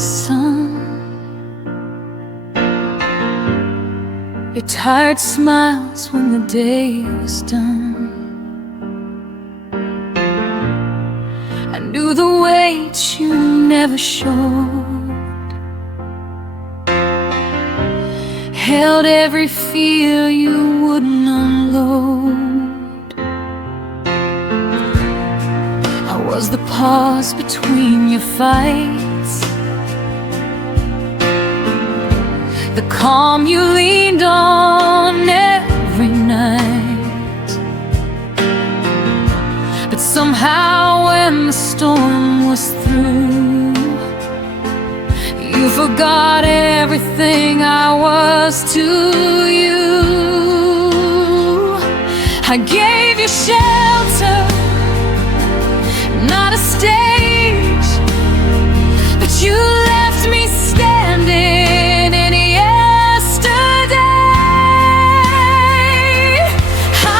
sun. Your tired smiles when the day was done. I knew the weight you never showed, held every fear you wouldn't unload. I was the pause between your fights, the calm you leaned on every night. But somehow when the storm was through, you forgot everything I was to you. I gave you shelter, not a stage, but you left me standing in yesterday.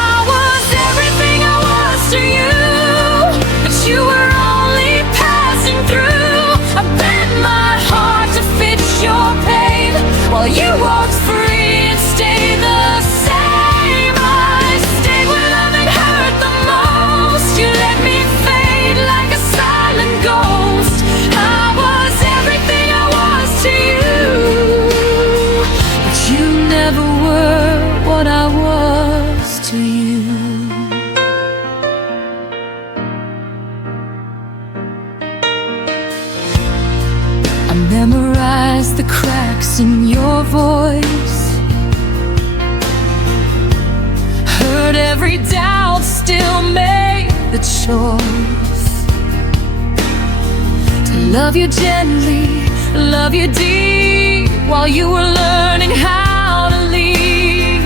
I was everything I was to you, but you were only passing through. I bent my heart to fit your pain, while you walked free and stayed the same. I stayed when loving hurt the most. You let me fade like a silent ghost. I was everything I was to you, but you never were what I was to you. I memorized the cracks in your voice, heard every doubt, still made the choice to love you gently, love you deep, while you were learning how to lead.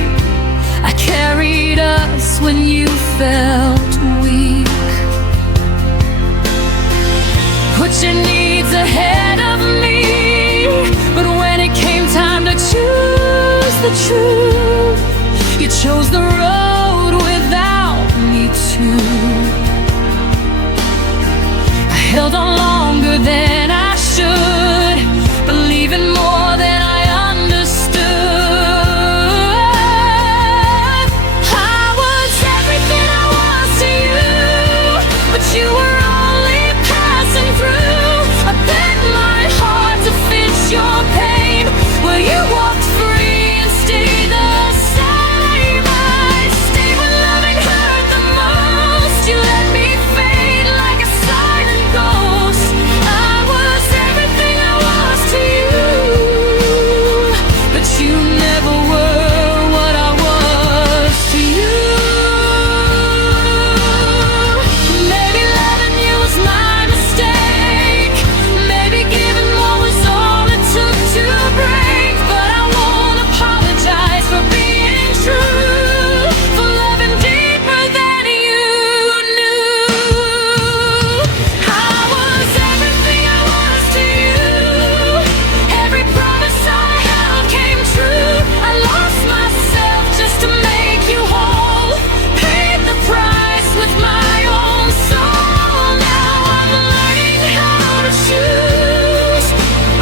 I carried us when you felt weak, put your needs ahead of me. But when it came time to choose the truth, you chose the road without me too. I held on longer than I should, believing more than I understood. I was everything I was to you, but you were only passing through. I bent my heart to fit your pain, well you walked free and stayed the same. I stayed when loving hurt the most. You let me fade like a silent ghost. I was everything I was to you, but you never were what I was to you. Maybe loving you was my mistake, maybe giving more was all it took to break. But I won't apologize for being true, for loving deeper than you knew. I was everything I was to you, every promise I held came true. I lost myself just to make you whole, paid the price with my own soul. Now I'm learning how to choose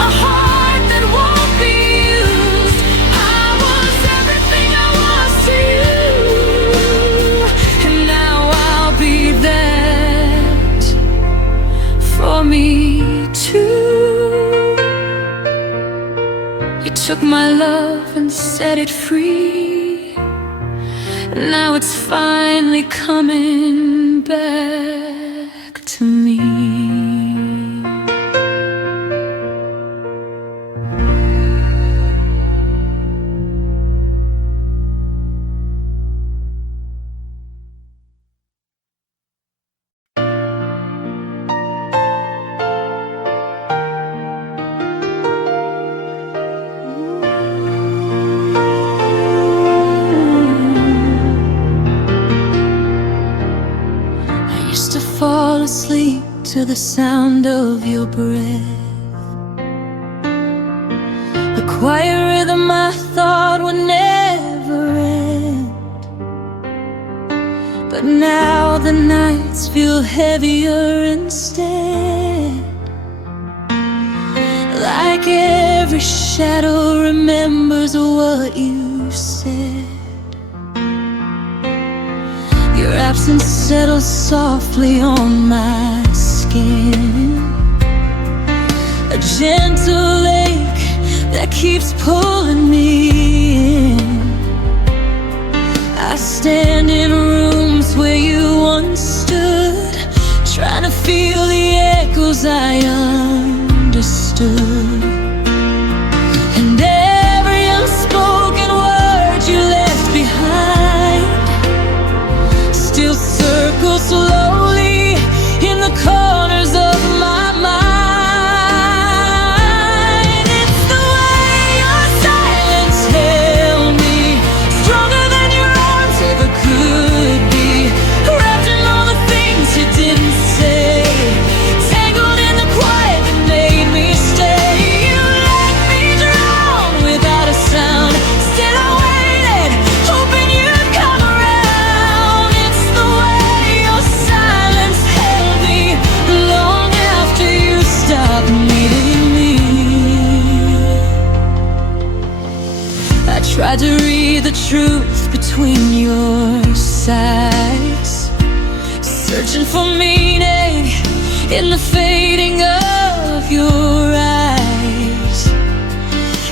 a heart that won't be used. I was everything I was to you, and now I'll be that for me too. You took my love and set it free, and now it's finally coming back to me. I used to fall asleep to the sound of your breath, the quiet rhythm I thought would never end. But now the nights feel heavier instead, shadow remembers what you said. Your absence settles softly on my skin, a gentle ache that keeps pulling me in. I stand in rooms where you once stood, trying to feel the echoes I understood. And every unspoken word you left behind still circles slowly in the corners of my mind. It's the way your silence held me, stronger than your arms ever could be, wrapped in all the things you didn't say, tangled in the quiet that made me stay. You let me drown without a sound, still I waited, hoping you'd come around. It's the way your silence held me long after you stopped needing me. I tried to read the truth between your sighs, searching for meaning in the fading of your eyes.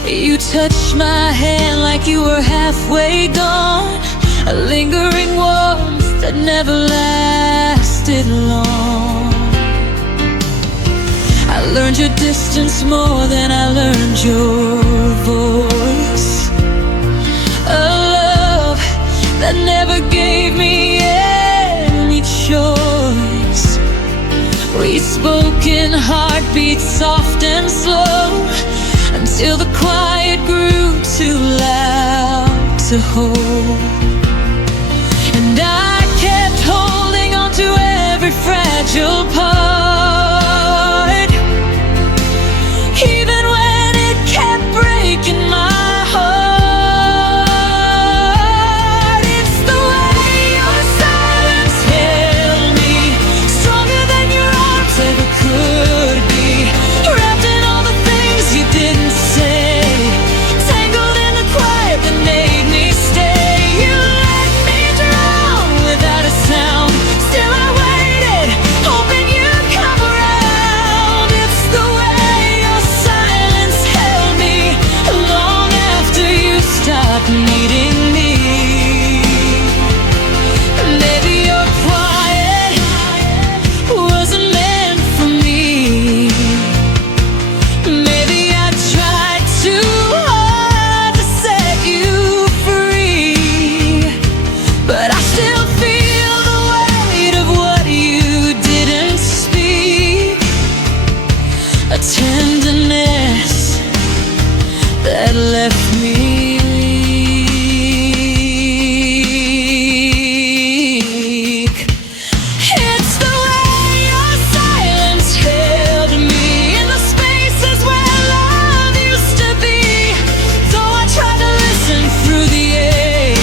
You touched my hand like you were halfway gone, a lingering warmth that never lasted long. I learned your distance more than I learned your voice, a love that never gave me any choice. We spoke in heartbeats soft and slow, until the quiet grew too loud to hold. And I kept holding on to every fragile part, even when it kept breaking my heart. It's the way your silence held me, stronger than your arms ever could be, wrapped in all the things you didn't say, tangled in the quiet that made me stay. You let me drown without a sound, still I waited, hoping you'd come around. It's the way your silence held me long after you stopped needing me. Maybe your quiet wasn't meant for me. Maybe I tried too hard to set you free, but I still feel the weight of what you didn't speak, a tenderness that left me weak. It's the way your silence held me in the spaces where love used to be. Though I tried to listen through the ache,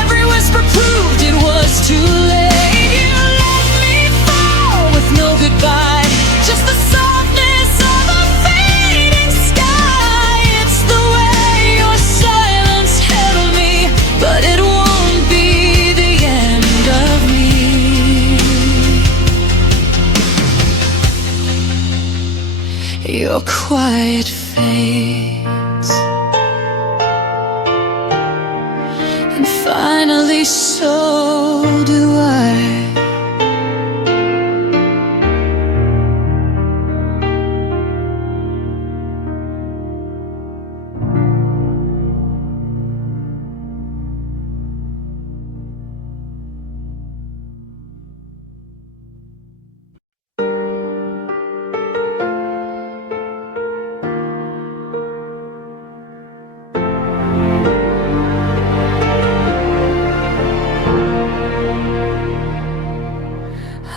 every whisper proved it was too late. You let me fall with no goodbye, just the softness of a fading sky. It's the way your silence held me, but it won't be the end of me. Your quiet fades, and finally so do I.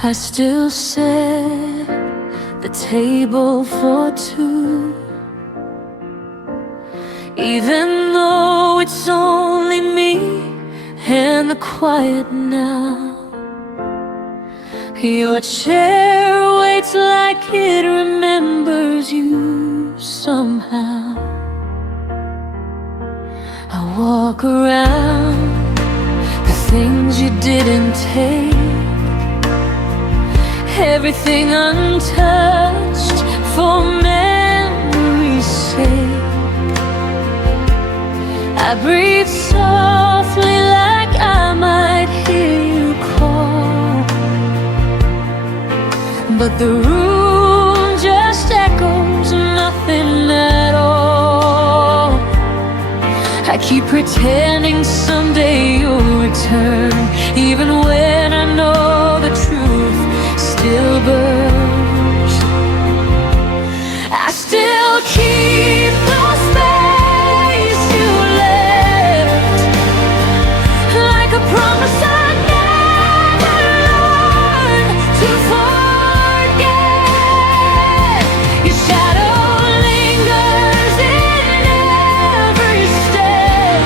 I still set the table for two, even though it's only me and the quiet now. Your chair waits like it remembers you somehow. I walk around the things you didn't take, everything untouched for memory's sake. I breathe softly like I might hear you call, but the room just echoes nothing at all. I keep pretending someday you'll return, even when I know the truth still burns. I still keep the space you left, like a promise I never learned to forget. Your shadow lingers in every step,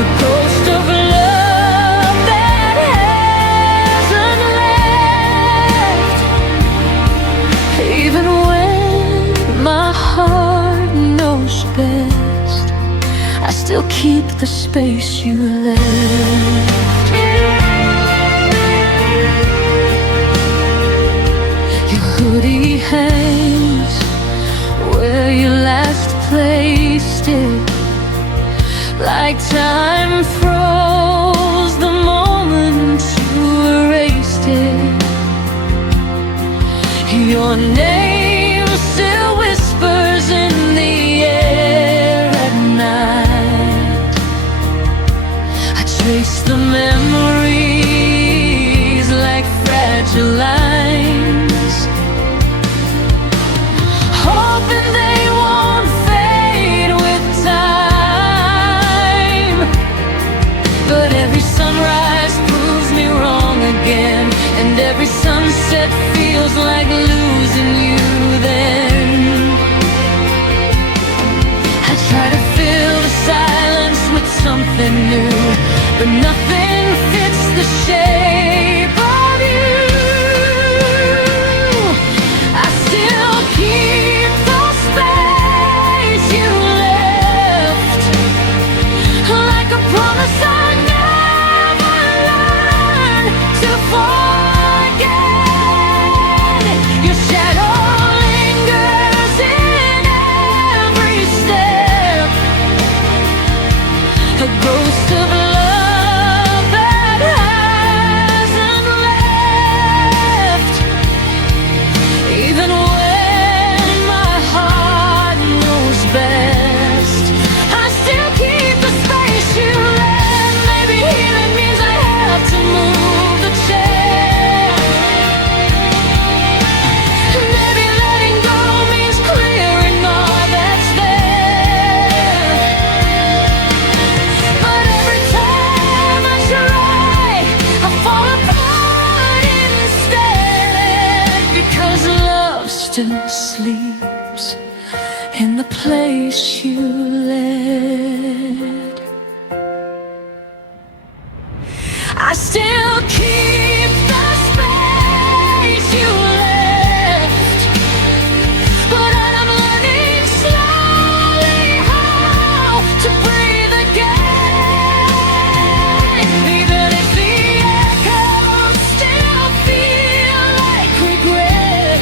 a ghost of love that hasn't left. Even when my heart knows best, I still keep the space you left. Your hoodie hangs where you last placed it, like time froze the moment you erased it. Your name still whispers in the air at night. I trace the memories like fragile lines, hoping they won't fade with time. But every sunrise proves me wrong again, and every sunset feels like losing you then. I try to fill the silence with something new, but nothing fits the shape of you. I still keep the space you left, like a promise I never learned to forget. Your shadow lingers in every step, a ghost of love that hasn't left. Even when my heart knows best, I still keep the space you left. Maybe healing means I have to move the chair. Maybe letting go means clearing all that's there. But every time I try, I fall apart instead, because love still sleeps in the place you led. I still keep the space you left, but I'm learning slowly how to breathe again. Even if the echoes still feel like regret,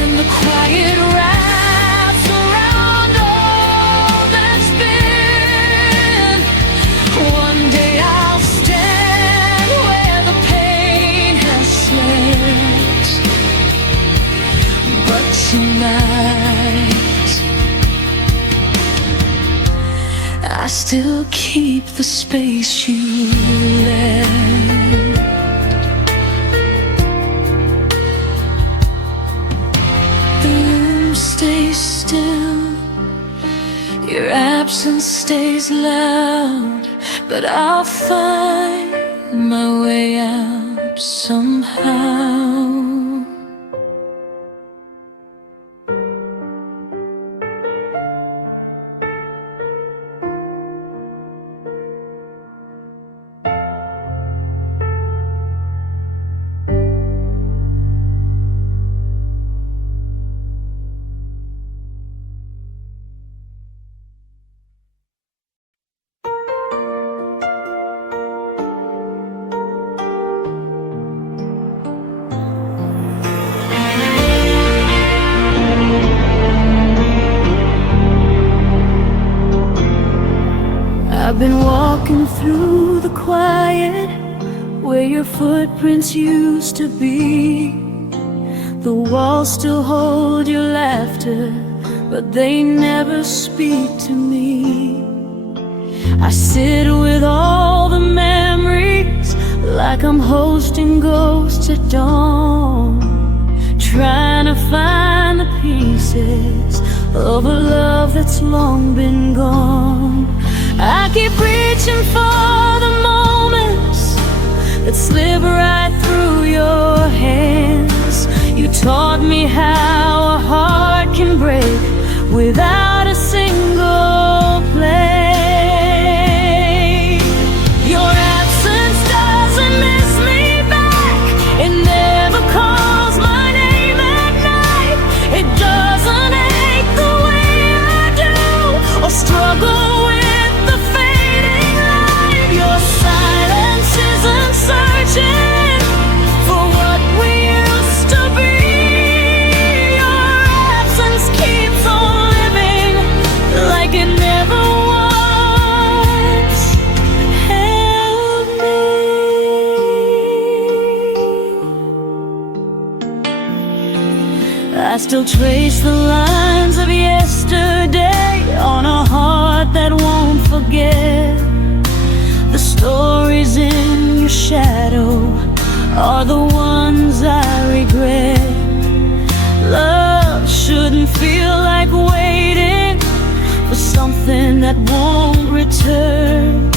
and the quiet wraps around all that's been. One day I'll stand where the pain has slept, but tonight I still keep the space you left. The room stays still, your absence stays loud, but I'll find my way out somehow. I've been walking through the quiet where your footprints used to be. The walls still hold your laughter, but they never speak to me. I sit with all the memories like I'm hosting ghosts at dawn, trying to find the pieces of a love that's long been gone. I keep reaching for the moments that slip right through your hands. You taught me how a heart can break without a single play. Your absence doesn't miss me back. It never calls my name at night. It doesn't ache the way I do, or struggle with the fading light. Your silence isn't searching for what we used to be. Your absence keeps on living like it never once held me. I still trace the lines of yesterday on a heart that won't forget. The stories in your shadow are the ones I regret. Love shouldn't feel like waiting for something that won't return,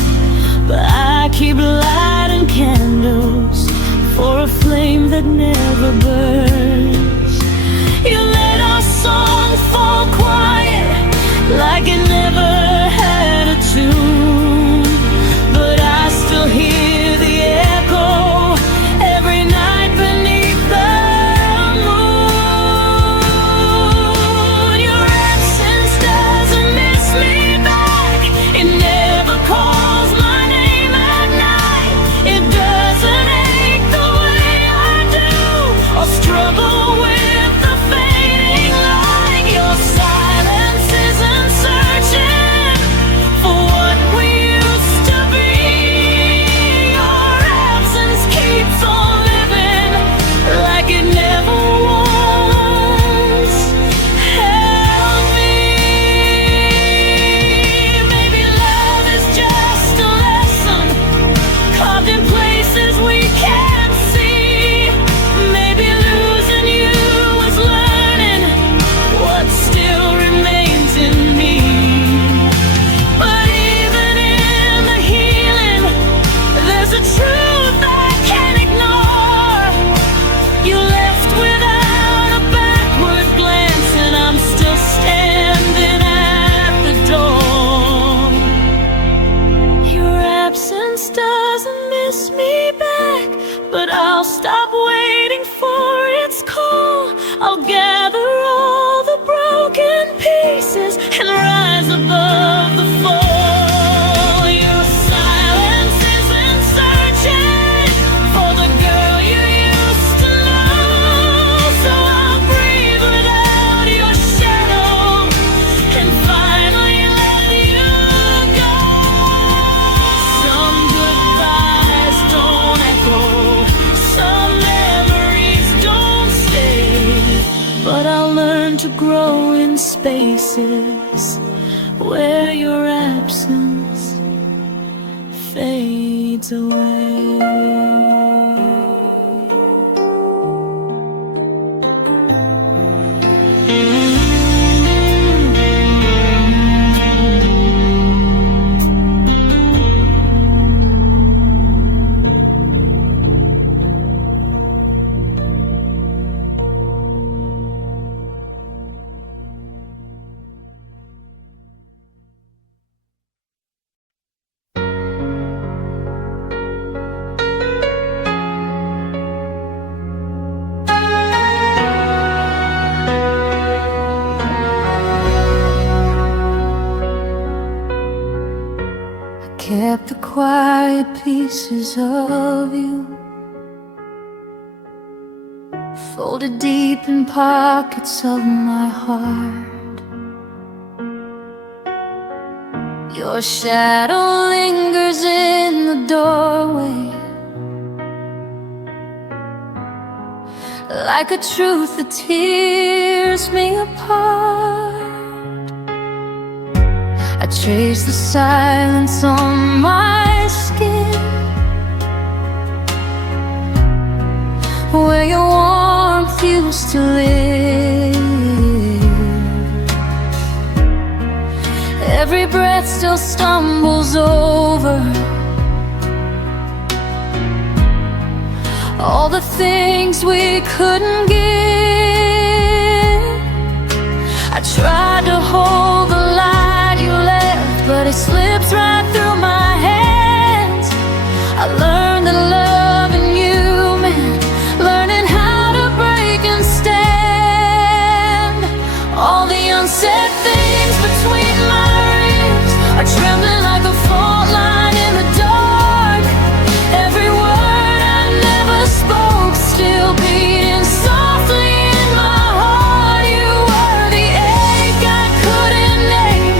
but I keep lighting candles for a flame that never burns. You let our song fall quiet like it never had a tune, but I still hear the echo every night beneath the moon. Your absence doesn't miss me back. It never calls my name at night. It doesn't ache the way I do, or struggle with the fading light. Your silence isn't searching for what we used to be. Your absence keeps on living like it never once held me. Maybe love is just a lesson carved in places we can't see. Maybe losing you is learning what still remains in me. But even in the healing, there's a truth I can't ignore. You left without a backward glance, and I'm still standing at the door. Your absence doesn't miss me back, but I'll stop waiting for its call. I'll gather all the broken pieces and rise above the fall. Your silence isn't searching for the girl you used to know, so I'll breathe without your shadow and finally let you go. Some goodbyes don't echo, some memories don't stay, but I'll learn to grow in spaces where your absence fades away. Kept the quiet pieces of you folded deep in pockets of my heart. Your shadow lingers in the doorway, like a truth that tears me apart. I trace the silence on my skin, where your warmth used to live. Every breath still stumbles over all the things we couldn't give. I tried to hold the light you left, but it slips right through my hands. I learned that loving you meant learning how to break and stand. All the unsaid things between my ribs are trembling like a fault line in the dark. Every word I never spoke still beating softly in my heart. You were the ache I couldn't name,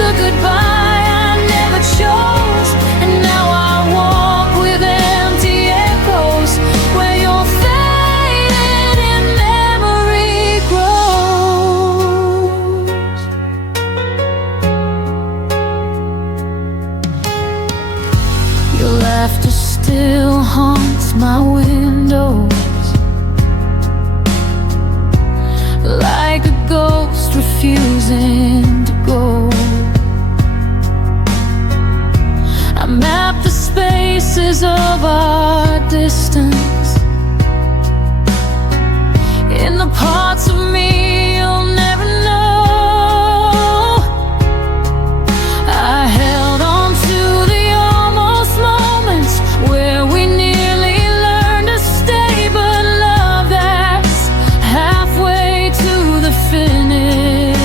the goodbye I never chose, and now I walk with empty echoes where your faded in memory grows. Your laughter still haunts my windows, like a ghost refusing to go. I map the spaces of our distance in the parts of me you'll never know. I held on to the almost moments where we nearly learned to stay, but love that's halfway to the finish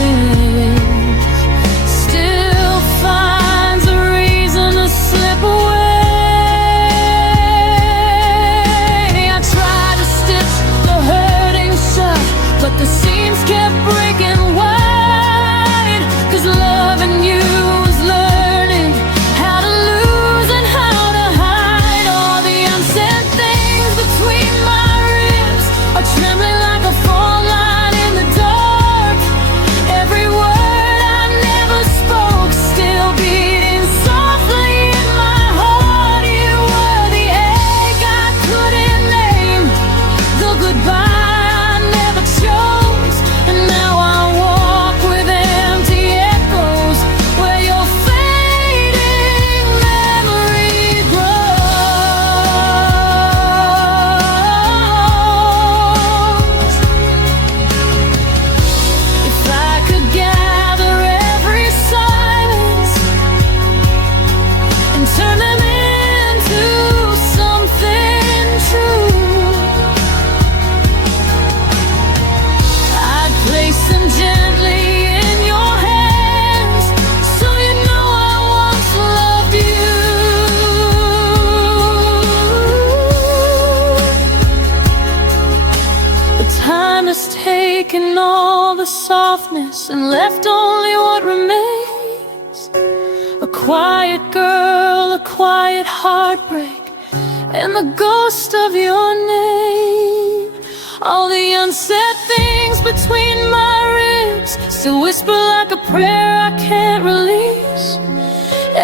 still finds a reason to slip away. I tried to stitch the hurting shut, but the seams kept breaking wide. 'Cause loving you was learning how to lose and how to hide. All the unsaid things between my ribs are trembling like a fault line in the dark. Every word I never spoke still beating softly in my heart. You were the ache I couldn't name, the goodbye I never chose, and now I walk with empty echoes where your fading memory grows. If I could gather every silence and turn them into something true, I'd place them gently in your hands, so you know I once loved you. But time has taken all the softness and left only what remains: a quiet girl, a quiet heartbreak, and the ghost of your name. All the unsaid things between my ribs still whisper like a prayer I can't release.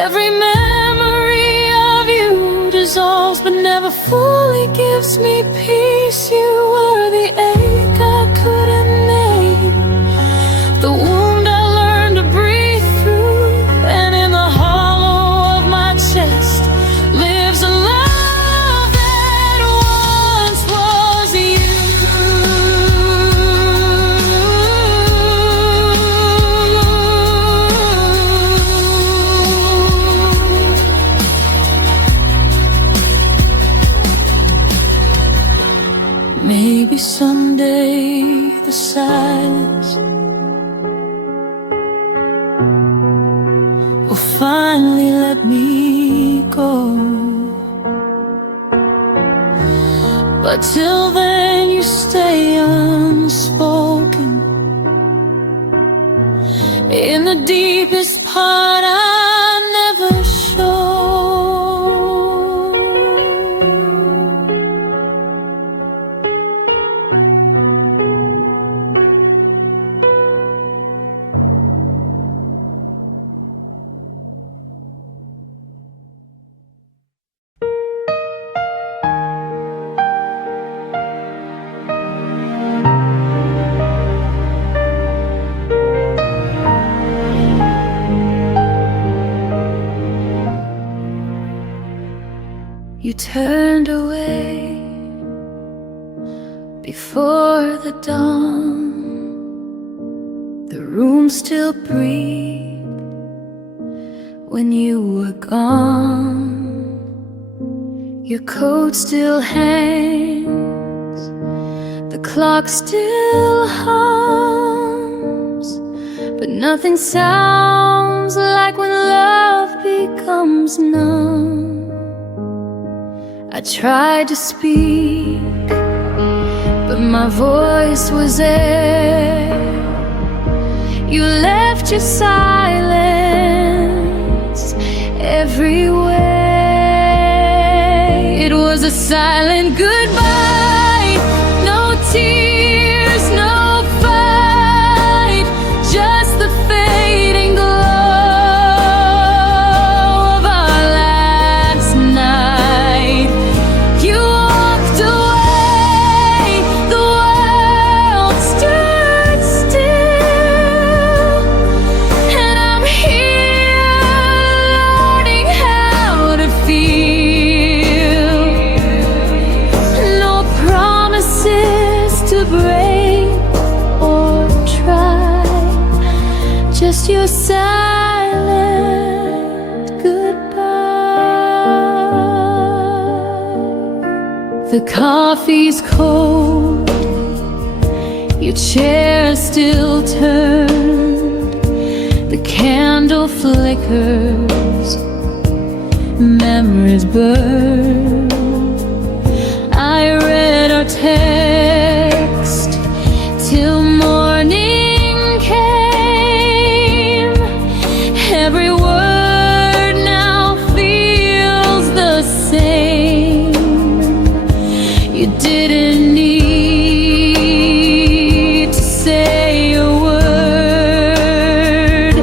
Every memory of you dissolves but never fully gives me peace. You were the ache I couldn't name, the wound I learned to breathe through, and in the hollow of my chest lives a love that once was you. Maybe someday the silence will finally let me go, but till then you stay unspoken in the deepest part of turned away before the dawn. The room still breathed when you were gone. Your coat still hangs, the clock still hums, but nothing sounds like when love becomes numb. I tried to speak, but my voice was air. You left your silence everywhere. It was a silent goodbye, no tears, no fight, just the fading glow of our last night. You walked away, the world stood still, and I'm here learning how to feel. No promises to break or try, just your silent goodbye. The coffee's cold, your chair still turned, the candle flickers, memories burn. I read our text till morning came. Every word now feels the same. You didn't need to say a word.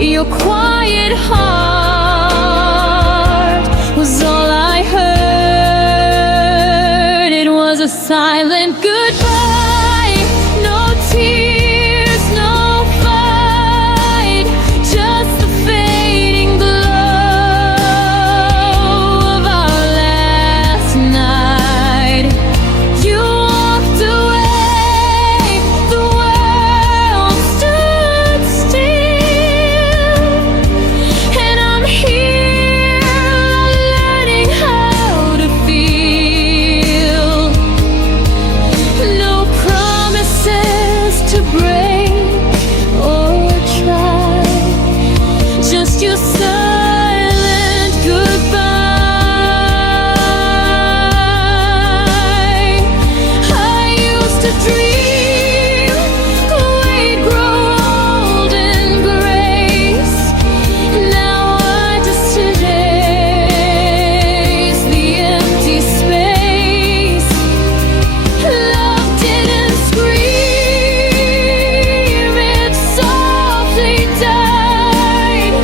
Your quiet heart was all I heard. It was a silent goodbye, no tears, no fight, just the fading glow of our last night. You walked away, the world stood still, and I'm here learning how to feel. No promises to break or try, just your silent goodbye. I used to dream we'd grow old in grace. Now I just erase the empty space. Love didn't scream, it softly died.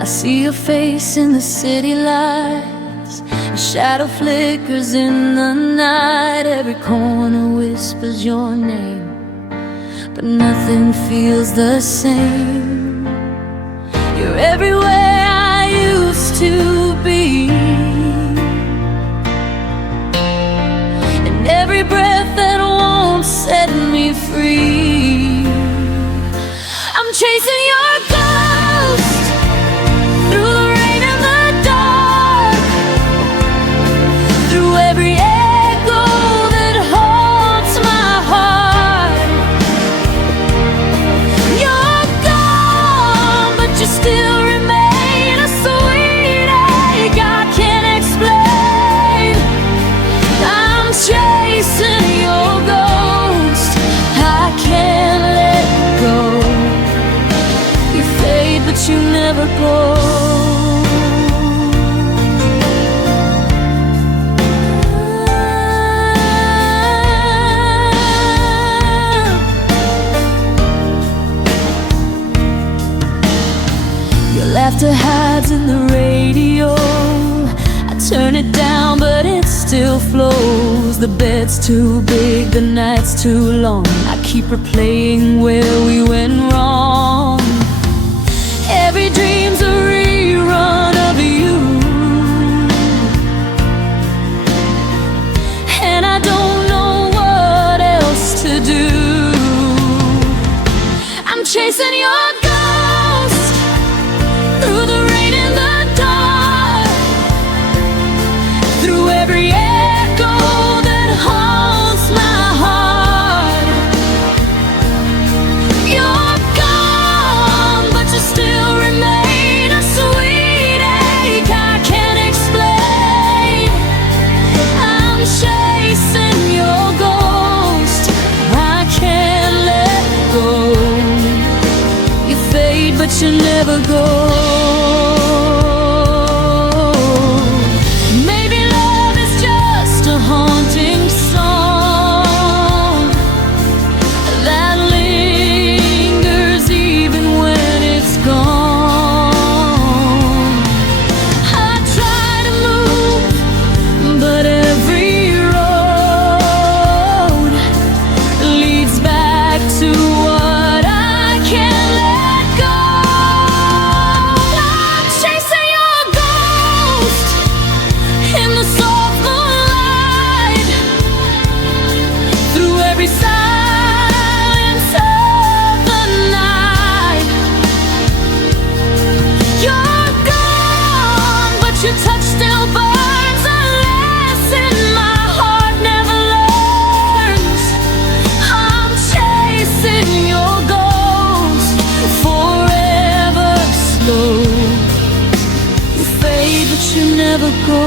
I see your face in the city lights. A shadow flickers in the night. Every corner whispers your name, but nothing feels the same. You're everywhere I used to be, and every breath that won't set me free. I'm chasing your ghost through the rain and the dark, through every echo that haunts my heart. You're gone, but you still remain a sweet ache I can't explain. I'm chasing your ghost, I can't let go. You fade, but you never go. Your laughter hides in the radio. I turn it down, but it still flows. The bed's too big, the night's too long. I keep replaying where we went wrong. Every dream's a rerun of you, and I don't know what else to do. I'm chasing your ghost through the rain and the dark, through every echo that haunts my heart. You're gone, but you still remain a sweet ache I can't explain. I'm chasing your ghost, I can't let go. You fade, but you never go. Maybe love is just a haunting song that lingers even when it's gone. I try to move, but every road leads back to what I can't let go. I'm chasing your ghost in the soft moonlight, through every silence of the night. You're gone, but your touch still burns a lesson my heart never learns. I'm chasing your ghost forever slow. You fade, but you never go.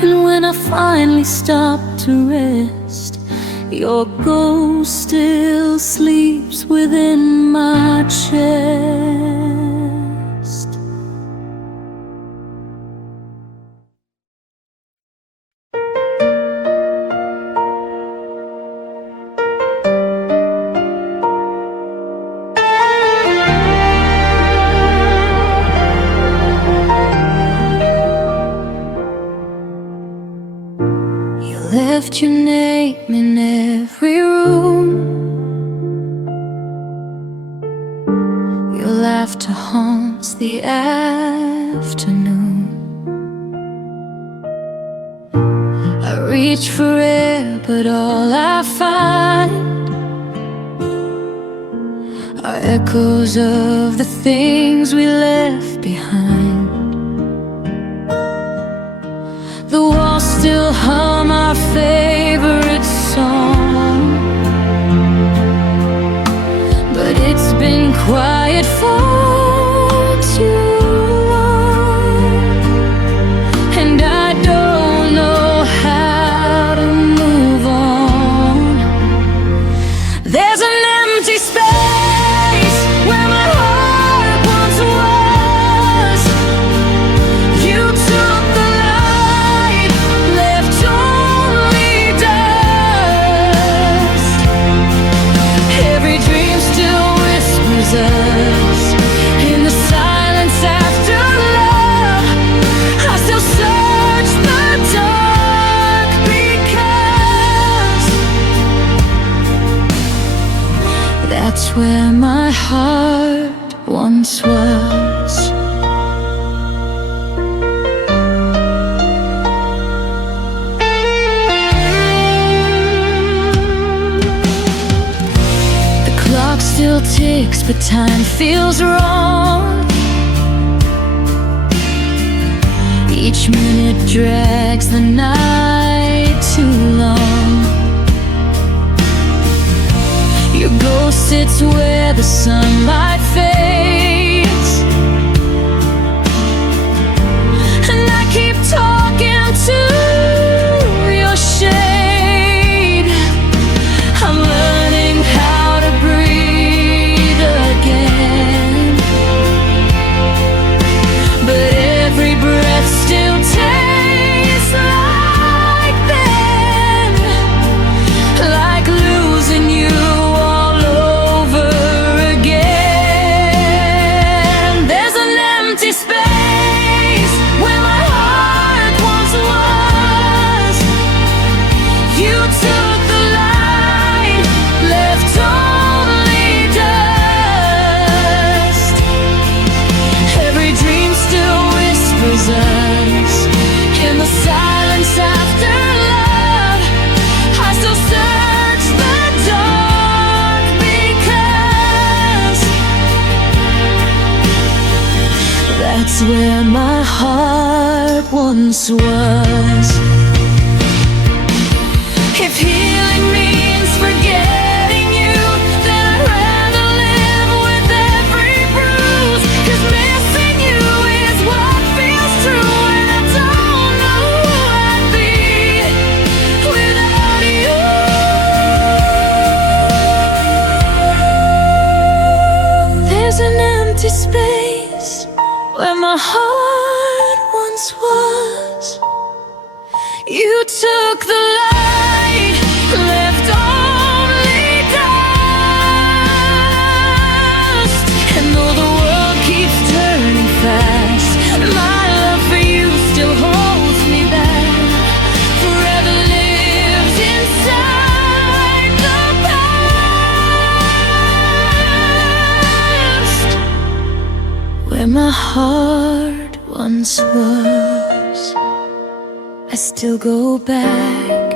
And when I finally stop to rest, your ghost still sleeps within my chest. You left your name in every room. Your laughter haunts the afternoon. I reach for air, but all I find are echoes of the things we left behind. The walls still hum our favorite song, but it's been quiet for too long, and I don't know how to move on. There's an empty space where my heart once was. You took the light, left only That's where my heart once was. The clock still ticks, but time feels wrong. Each minute drags the night too long. Your ghost sits where the sunlight fades, and I keep talking to your shade. I'm learning how to breathe again, but every breath still tastes like then, like losing you all over again. There's an empty space where my heart once was. You took the light, left only dust. Every dream still whispers us in the silence after love. I still search the dark because that's where my heart once was. If healing means forgetting you, then I'd rather live with every bruise. 'Cause missing you is what feels true, and I don't know who I'd be without you. There's an empty space where my heart once was. You took the light, left only dust. And though the world keeps turning fast, my love for you still holds me back. Forever lives inside the past, where my heart once was. I still go back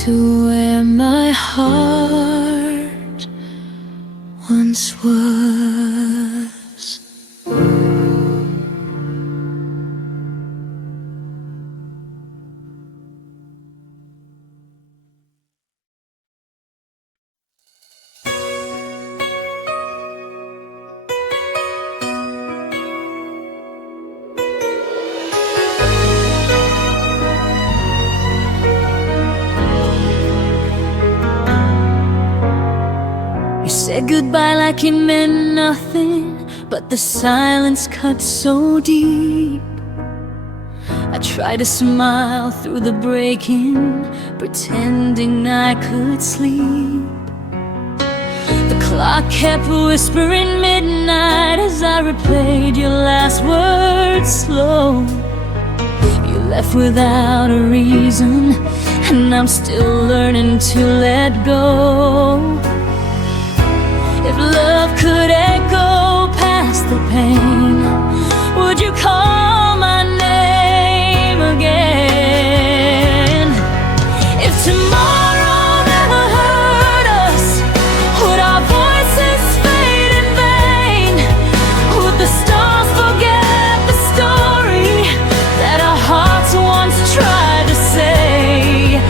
to where my heart once was. You said goodbye like it meant nothing, but the silence cut so deep. I tried to smile through the breaking, pretending I could sleep. The clock kept whispering midnight as I replayed your last words slow. You left without a reason, and I'm still learning to let go. If love could echo past the pain, would you call my name again? If tomorrow never hurt us, would our voices fade in vain? Would the stars forget the story that our hearts once tried to say?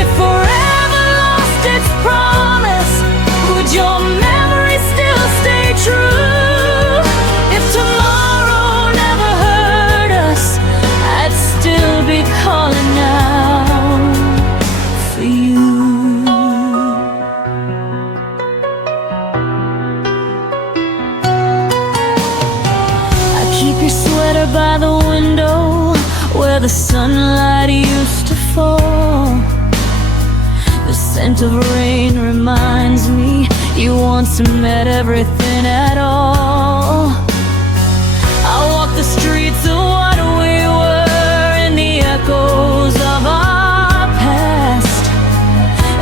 If forever lost its promise, would your memory still stay true? If tomorrow never hurt us, I'd still be calling out for you. I keep your sweater by the window where the sunlight used to fall. The scent of rain reminds me you once meant everything at all. I walk the streets of what we were in the echoes of our past,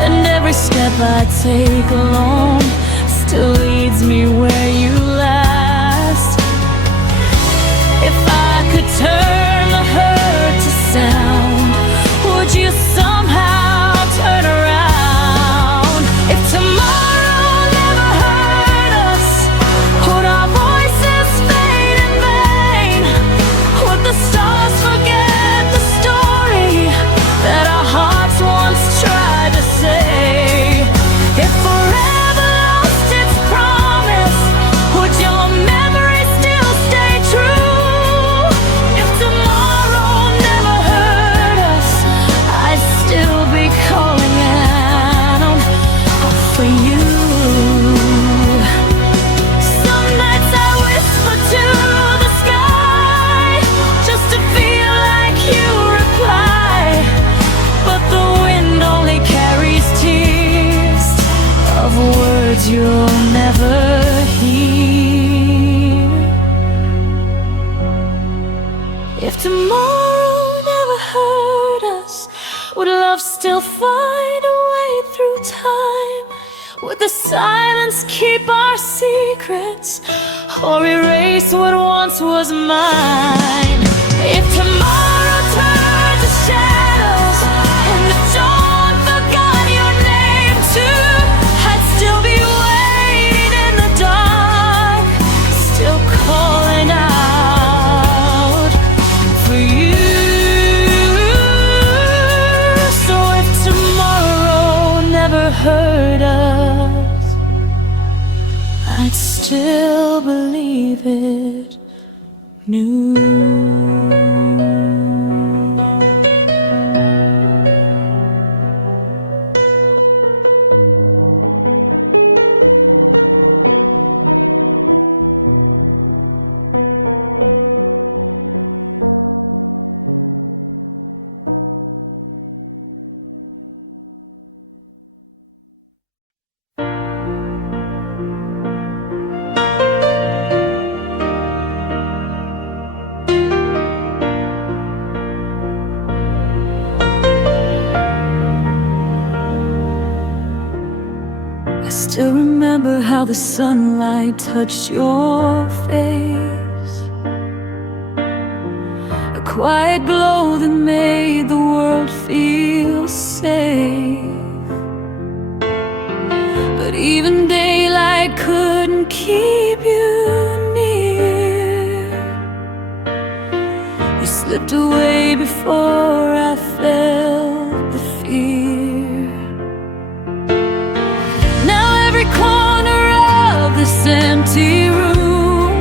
and every step I take alone still leads me where you last. If I could turn the hurt to sound, would you somehow turn around? If tomorrow never hurt us, would our voices fade in vain? Would the stars forget the story that our hearts once tried to say? If forever lost its promise, would your memory still stay true? If tomorrow never hurt us, I'd still be calling out for you. Some nights I whisper to the sky just to feel like you reply, but the wind only carries tears of words you'll never hear. If tomorrow never hurt us, would love still find a way through time? Would the silence keep our secrets or erase what once was mine? If tomorrow turned to shadows and the dawn forgot your name too, I'd still be waiting in the dark, still calling out for you. So if tomorrow never hurt us, I'd still believe it new. I still remember how the sunlight touched your face, a quiet glow that made the world feel safe. But even daylight couldn't keep you near. You slipped away before I felt the fear. Now every corner of this empty room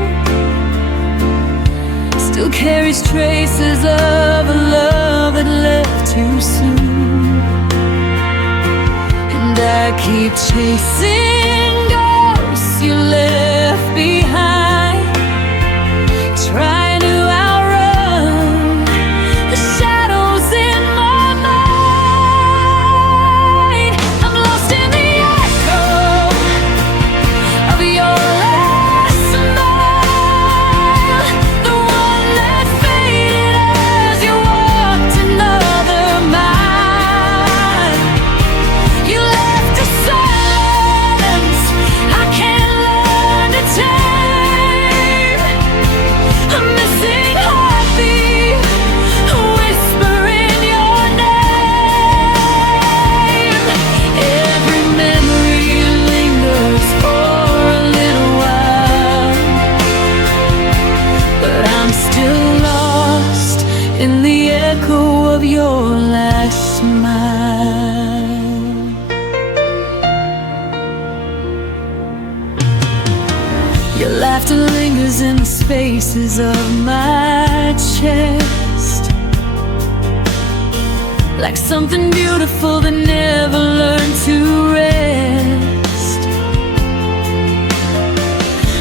still carries traces of a love that left too soon. And I keep chasing ghosts you left behind, trying to outrun the shadows in my mind. I'm lost in the echo of your last smile, the one that faded as you walked another mile. You left a silence I can't learn to tame, a missing heartbeat, a whisper in your name. Every memory lingers for a little while, but I'm still lost in the echo of your last smile. Your laughter lingers in the spaces of my chest, like something beautiful that never learned to rest.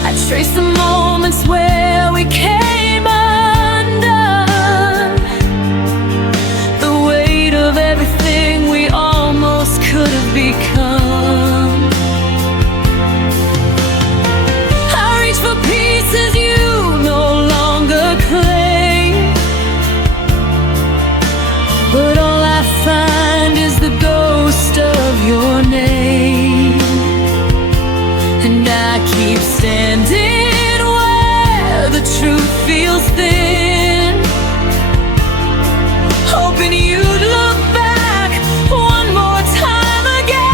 I trace the moments where we came undone, the weight of everything we almost could have become. I reach for pieces you no longer claim, but all I find is the ghost of your name. keep standing where the truth feels thin, hoping you'd look back one more time again.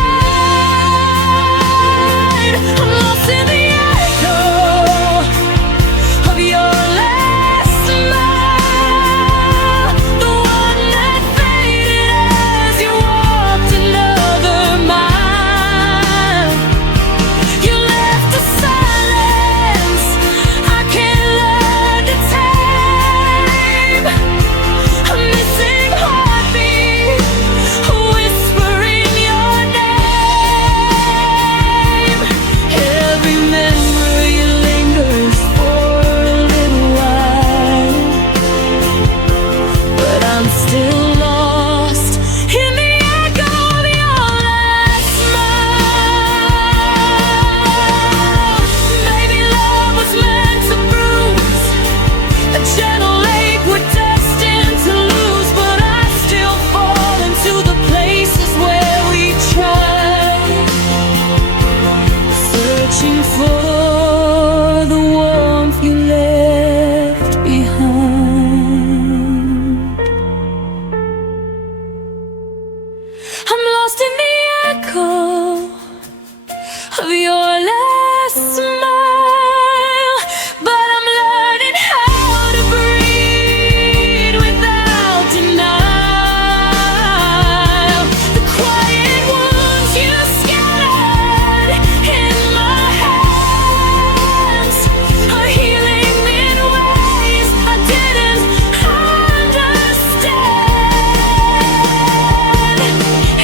I'm lost in the echo of your last smile, the one that faded as you walked another mile. You left a silence I can't learn to tame, a missing heartbeat whispering your name. Every memory lingers for a little while, but I'm still lost in the echo of your last smile. Maybe love was meant to bruise, a gentle ache we're destined to lose, but I still fall into the places where we tried, searching for the warmth you left behind. I'm lost in the echo of your last smile, but I'm learning how to breathe without denial. The quiet wounds you scattered in my hands are healing in ways I didn't understand.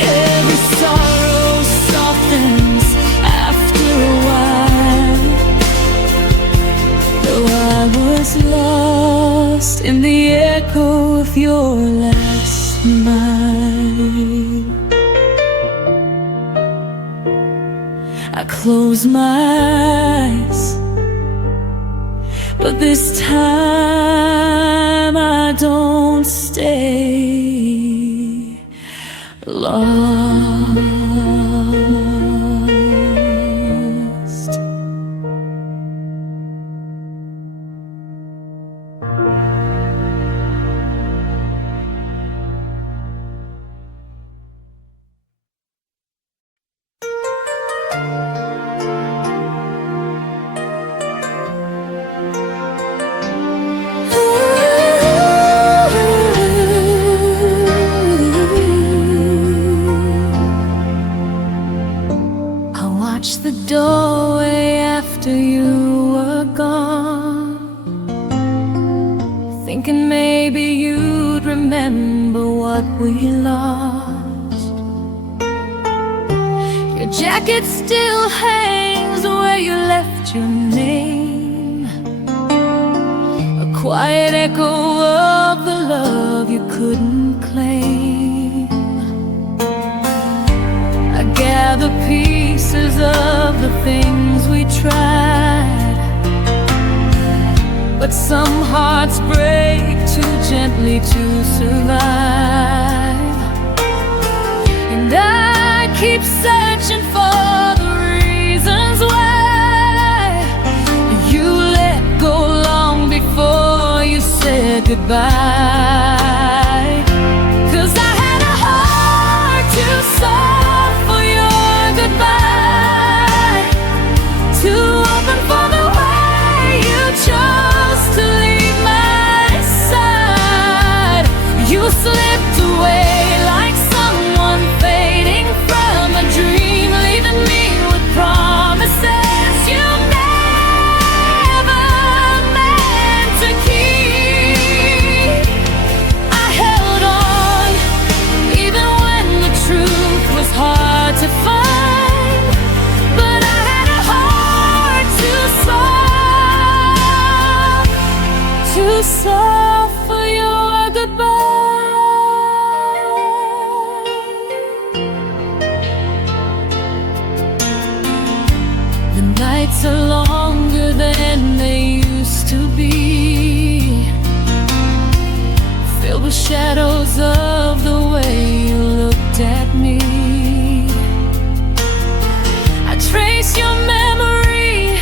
Every sorrow softens after a while, though I was lost in the echo of your last smile. I close my eyes, but this time I don't stay lost. I watched the doorway after you were gone, thinking maybe you'd remember what we lost. Your jacket still hangs where you left your name, a quiet echo of the love you couldn't claim. I gather pieces of the things we tried, but some hearts break too gently to survive. And I keep searching for the reasons why you let go long before you said goodbye. 'Cause I had a heart too soft for your goodbye, too open for the way you chose to leave my side. You slipped away like someone fading from a dream, leaving me with promises you never meant to keep. I held on even when the truth was hard to find, but I had a heart too soft for your goodbye. The nights are longer than they used to be, filled with shadows of the way you looked at me. I trace your memory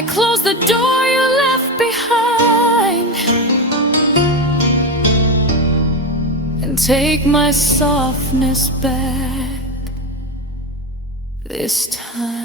I close the door you left behind and take my softness back this time.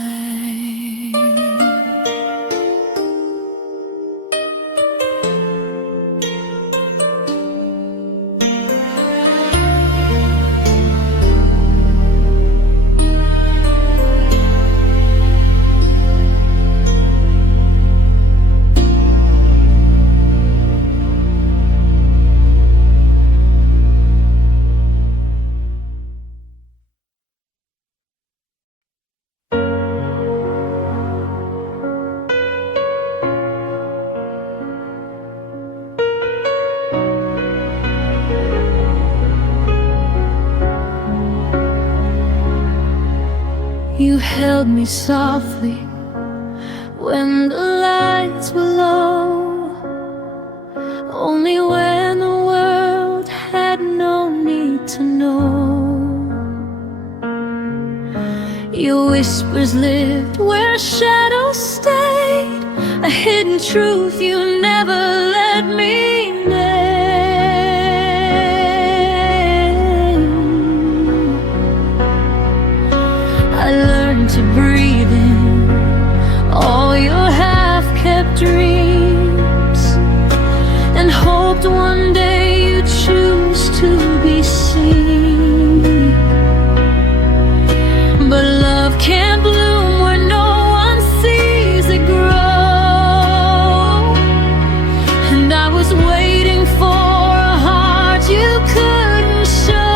You held me softly when the lights were low, only when the world had no need to know. Your whispers lived where shadows stayed, a hidden truth you never let me name. I learned to breathe in all your half-kept dreams, and hoped one day you'd choose to be seen. But love can't bloom where no one sees it grow, and I was waiting for a heart you couldn't show.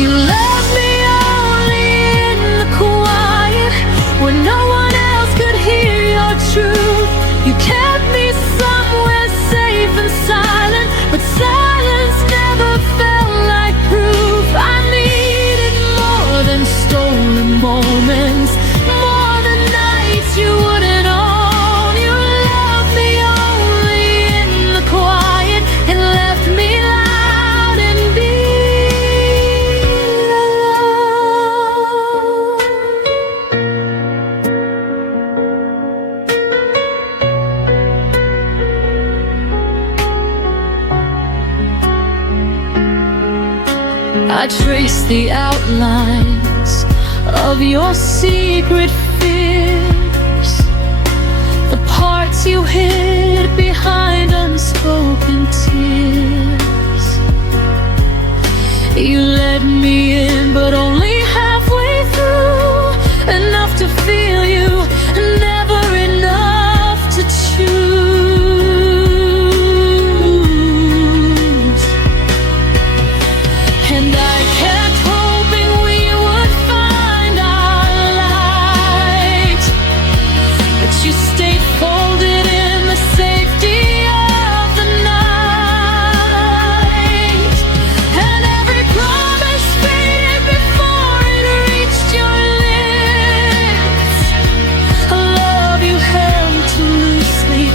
You left me only in the quiet, where no one else could hear your truth. You kept me somewhere safe and silent, but silence never felt like proof. I needed more than stolen moments, more than nights you wouldn't own. You loved me only in the quiet and left me loud and beat alone. I traced the outlines of your secret fears, the parts you hid behind unspoken tears. You let me in, but only halfway through, enough to feel you, never enough to choose. And I kept hoping we would find our light, but you stayed folded in the safety of the night. And every promise faded before it reached your lips, a love you held too loosely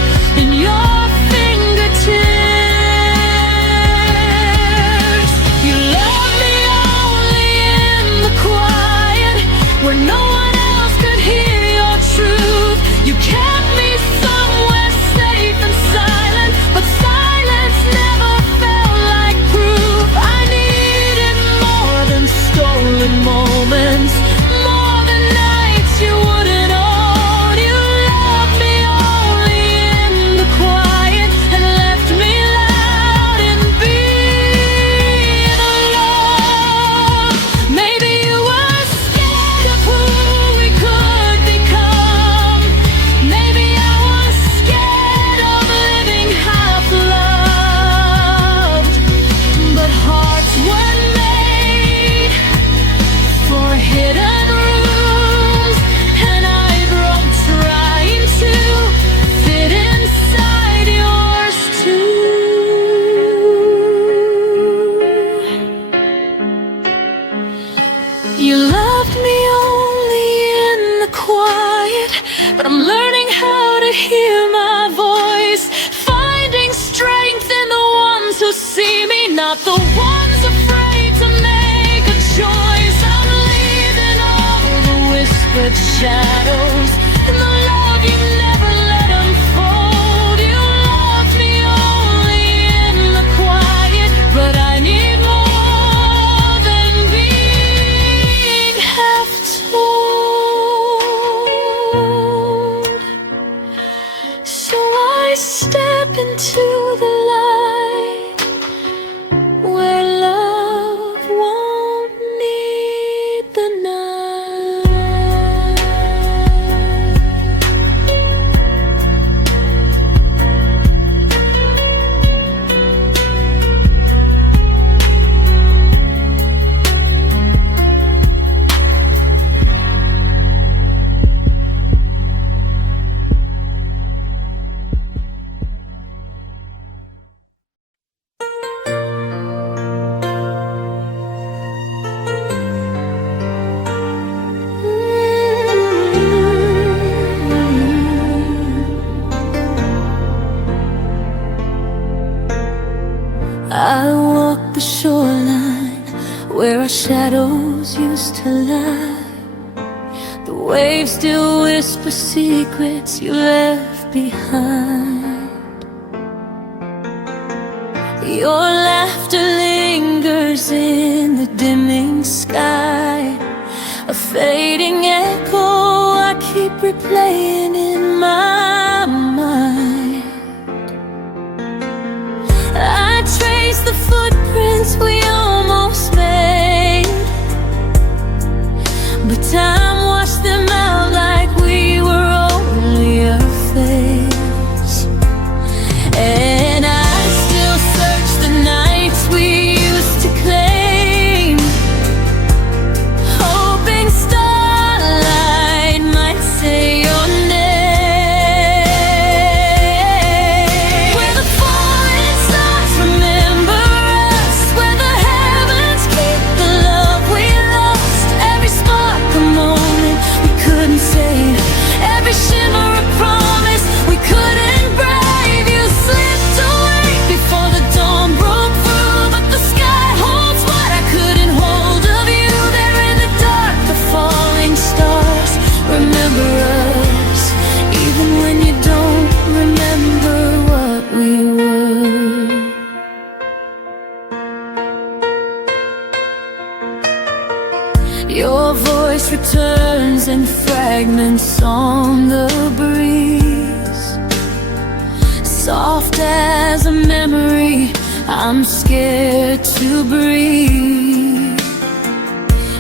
in your fingertips. You loved me only in the quiet, where no one else could hear your truth. You kept me somewhere safe and silent, but silence never felt like proof. I needed more than stolen moments, more than nights you wouldn't own. You loved me only in the quiet and left me loud and beat alone. Maybe you were scared of who we could become. Maybe I was scared of living half loved, but hearts were made for hidden rooms, and I broke trying to fit inside yours too. You loved me only in the quiet, but I'm learning how to hear my voice, finding strength in the ones who see me, not the ones afraid to make a choice. I'm leaving all the whispered shadows used to lie. The waves still whisper secrets you left behind. Your laughter lingers in the dimming sky, a fading echo I keep replaying in my mind. I trace the footprints we almost made, but time washed them out like we were only a phase. And I still search the nights we used to claim, hoping starlight might say your name. Where the falling stars remember us, where the heavens keep the love we lost. Every spark a moment we couldn't save, every shimmer a promise we couldn't brave. You slipped away before the dawn broke through, but the sky holds what I couldn't hold of you. There in the dark, the falling stars remember us, even when you don't remember what we were. Your voice returns in fragments on the breeze, soft as a memory I'm scared to breathe.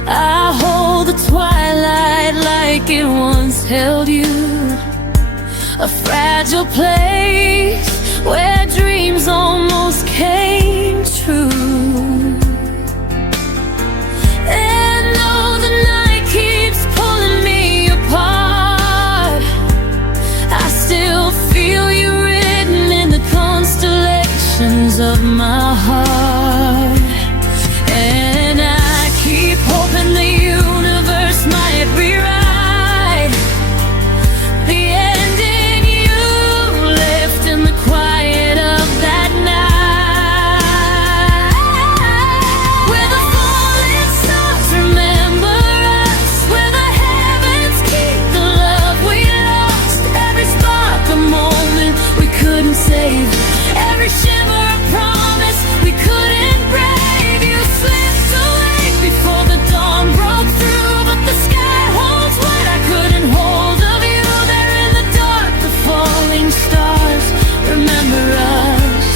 I hold the twilight like it once held you, a fragile place where dreams almost came true. And though the night keeps pulling me apart, I still feel you written in the constellations of my heart. And I keep hoping the universe might rewrite the ending you left in the quiet of that night. Where the falling stars remember us, where the heavens keep the love we lost. Every spark a moment we couldn't save, every shimmer a promise we couldn't brave. You slipped away before the dawn broke through, but the sky holds what I couldn't hold of you. There in the dark, the falling stars remember us,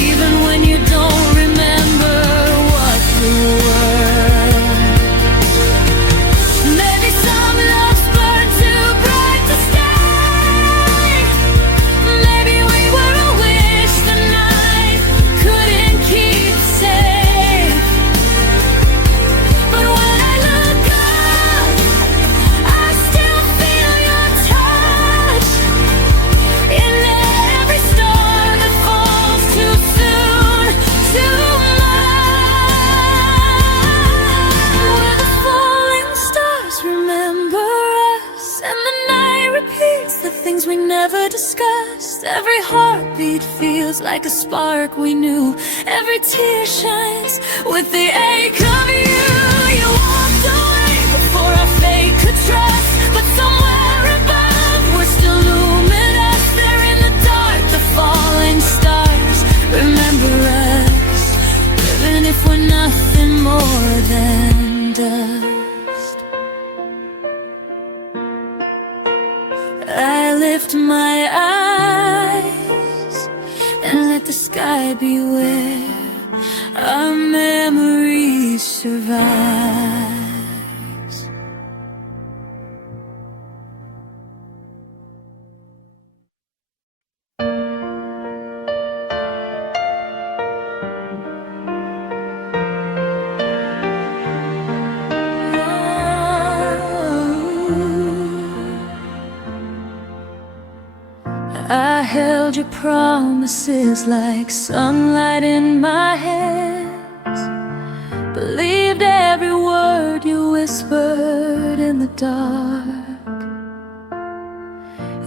even when you don't remember what we were. Maybe some loves burn too bright to stay. Maybe we were a wish the night couldn't keep safe. But when I look up, I still feel your touch in every star that falls too soon, too much. Where the falling stars remember us, and the night repeats the things we never discussed. Every heartbeat feels like a spark we knew, every tear shines with the ache of you. You walked away before our fate could trust, but somewhere above we're still luminous. There in the dark, the falling stars remember us, even if we're nothing more than dust. I lift my eyes and let the sky be where our memories survive. I held your promises like sunlight in my hands, believed every word you whispered in the dark.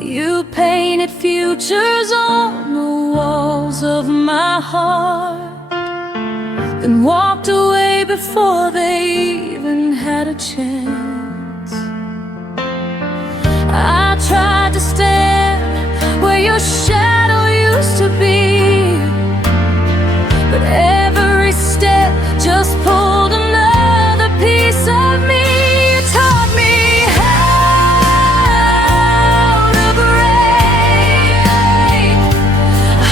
You painted futures on the walls of my heart, then walked away before they even had a chance. I tried to stand where your shadow used to be, but every step just pulled another piece of me. You taught me how to break,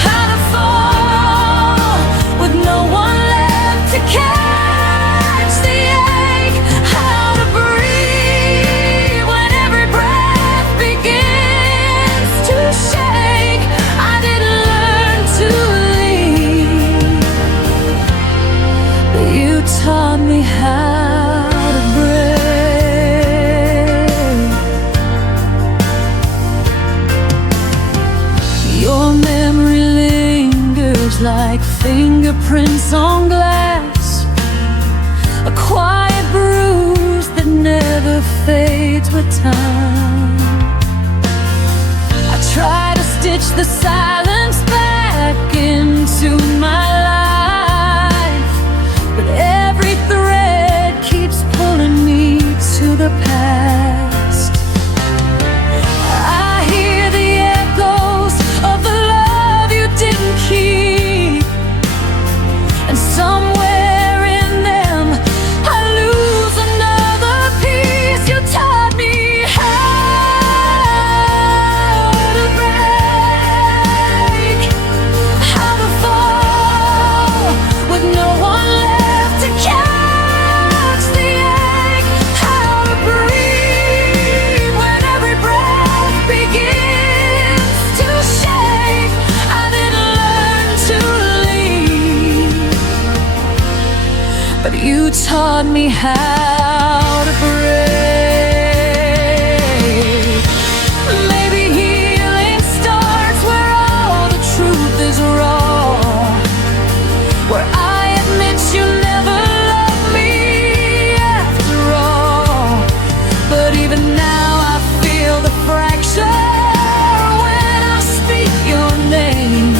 how to fall with no one left to catch the ache, how to breathe when every breath begins to shake. I didn't learn to leave, but you taught me how to break. Your memory lingers like fingerprints on glass, a quiet bruise that never fades with time. I try to stitch the silence back into my life, but every thread keeps pulling me to the past. I hear the echoes of the love you didn't keep, and somewhere in them I lose another piece. You taught me how to break, how to fall with no one left to catch the ache, how to breathe when every breath begins to shake. I didn't learn to leave, but you taught me how to break. Maybe healing starts where all the truth is raw, where I admit you never loved me after all. But even now I feel the fracture when I speak your name,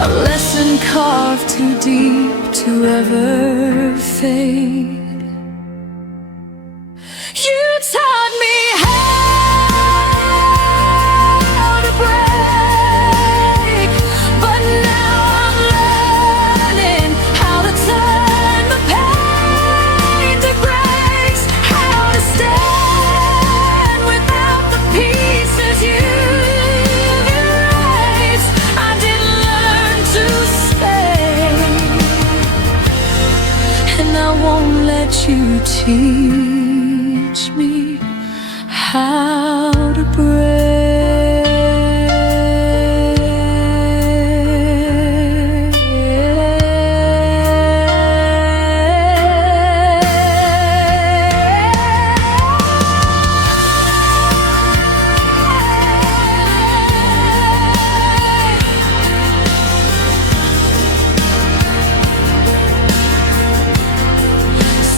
a lesson carved too deep to ever fade. You taught me how to break, but now I'm learning how to turn the pain to grace, how to stand without the pieces you erased. I didn't learn to stay, and I won't let you teach me how to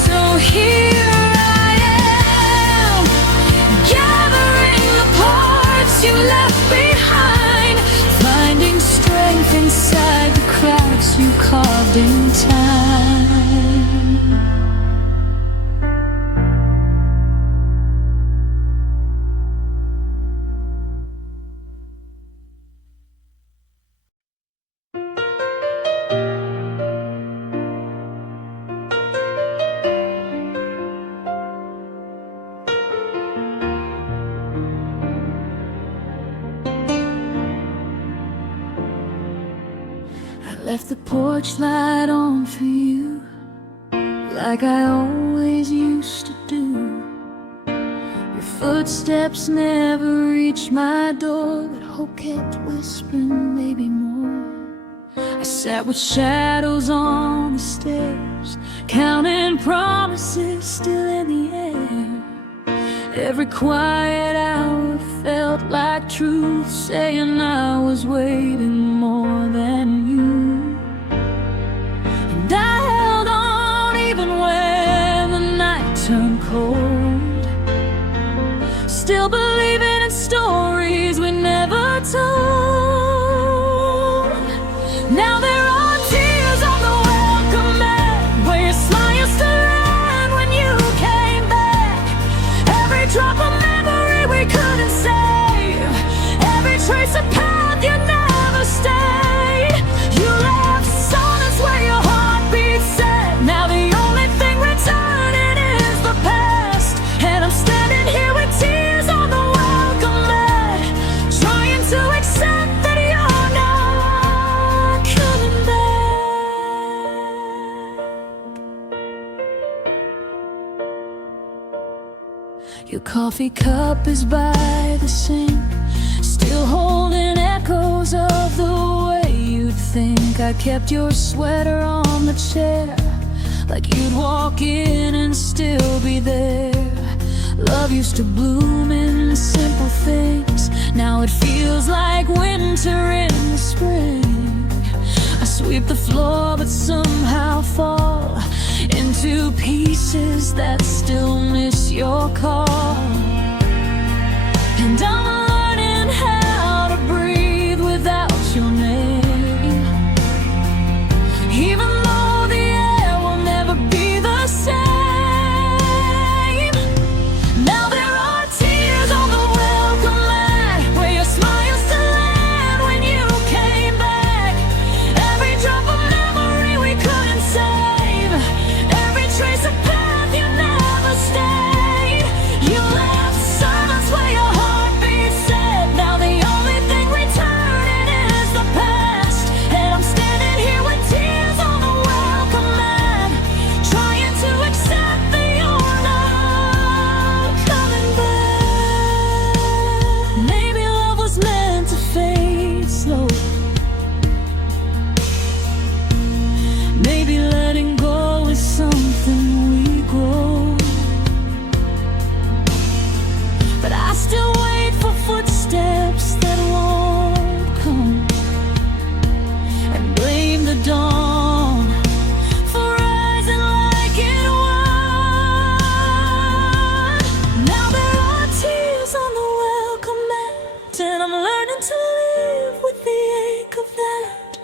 So here I am, gathering the parts you left behind, finding strength inside the cracks you carved in time. Left the porch light on for you, like I always used to do. Your footsteps never reached my door, but hope kept whispering maybe more. I sat with shadows on the stairs, counting promises still in the air. Every quiet hour felt like truth, saying I was waiting more than you. And I held on even when the night turned cold, still believing in stories we never told. Now there are tears on the welcome mat, Your coffee cup is by the sink, still holding echoes of the way you'd think. I kept your sweater on the chair, like you'd walk in and still be there. Love used to bloom in simple things, now it feels like winter in the spring. I sweep the floor but somehow fall into pieces that still miss your call. And I'm learning how to breathe without your name, even though the air will never be the same. Now there are tears on the welcome mat, where your smile used to land when you came back. Every drop of memory we couldn't save, every trace of path you never stayed. You left silence where your heartbeat said. Now the only thing returning is the past, and I'm standing here with tears on the welcome mat, trying to accept that you're not coming back. Maybe love was meant to fade slow, maybe letting go is something we grow. But I still wait for footsteps that won't come, and blame the dawn for rising like it was. Now there are tears on the welcome mat, and I'm learning to live with the ache of that.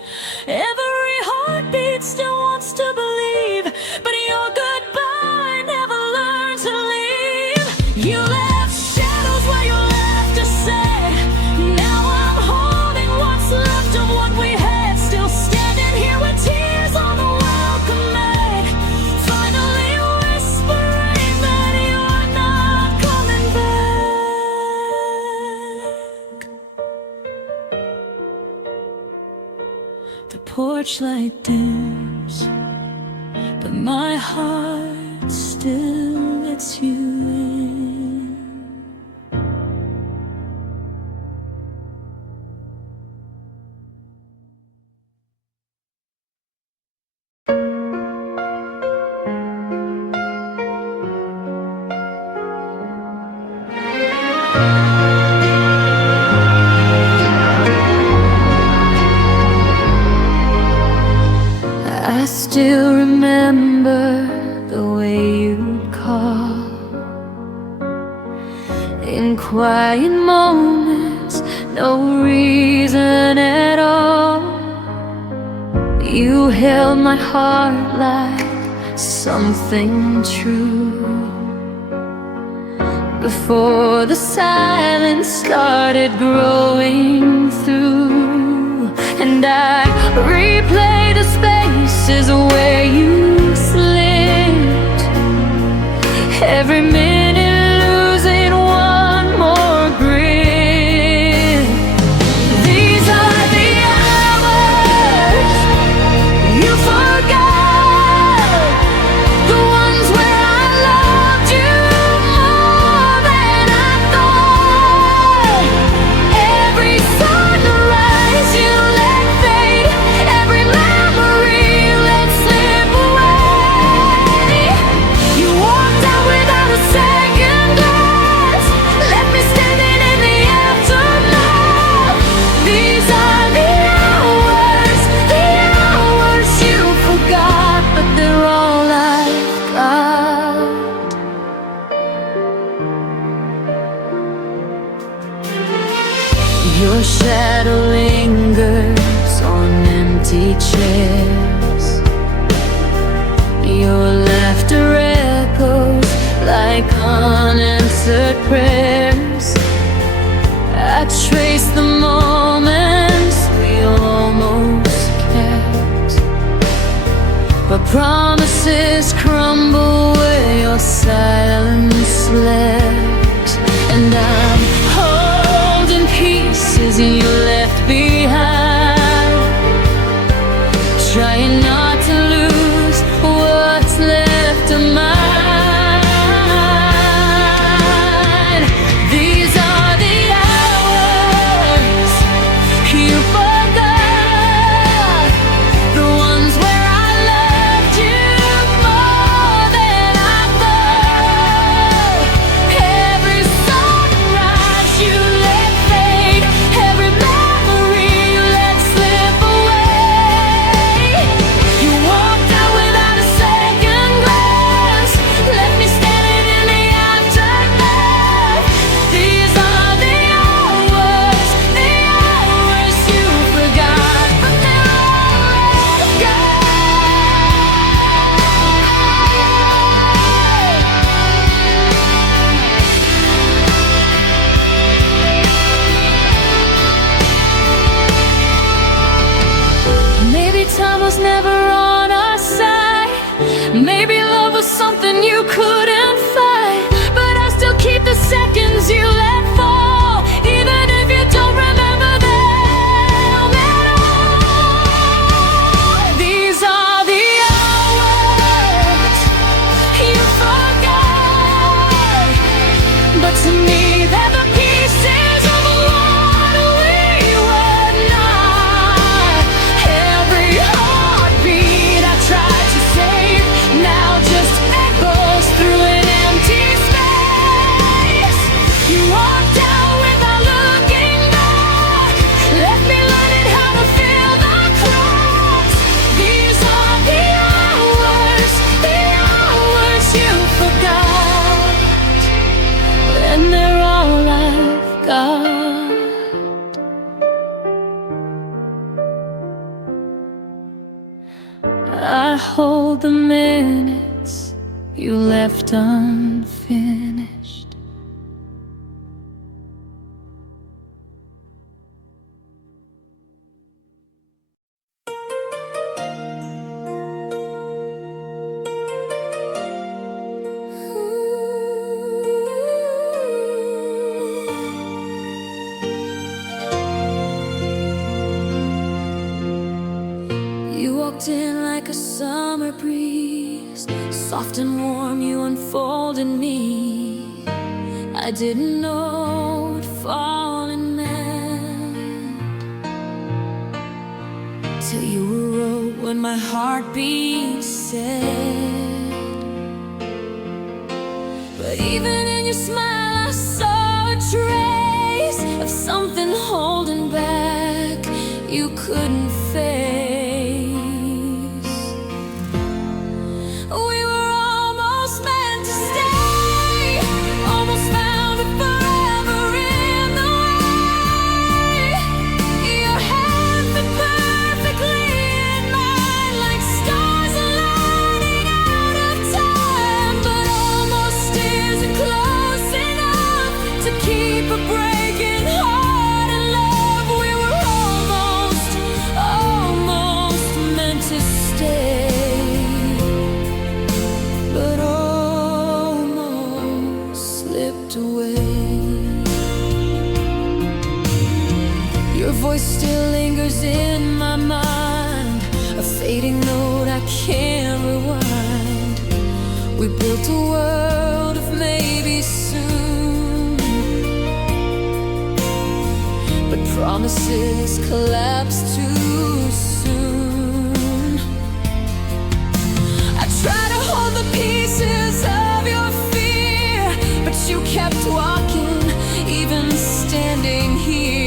Every heartbeat still wants to believe, but your goodbye never learned to leave. You left shadows where you left to say. Now I'm holding what's left of what we had, still standing here with tears on the welcome mat, finally whispering that you're not coming back. The porch light dims, but my heart still lets you in. I still remember the way you'd call in quiet moments, no reason at all. You held my heart like something true before the silence started growing through. And I replay the spaces where you slipped, every minute losing one more grip. These are the hours you forgot, the ones where I loved you more than I thought. Every sunrise you let fade, every memory let slip away. You walked out without a second glance, left me standing in the aftermath. These are the hours you forgot, but they're all I've got. Your shadow lingers on empty chairs, your laughter echoes like unanswered prayers. I trace the moments we almost kept, but promises crumble where your silence slept. And I'm holding pieces you left behind, trying not to lose what's left of mine. hold the minutes you left unfinished. You walked in like a summer breeze, soft and warm you unfolded me. I didn't know what falling meant till you wrote when my heartbeat said. But even in your smile I saw a trace of something holding back you couldn't face. Your voice still lingers in my mind, a fading note I can't rewind. We built a world of maybe soon, but promises collapse too soon. I try to hold the pieces of your fear, but you kept walking, even standing here.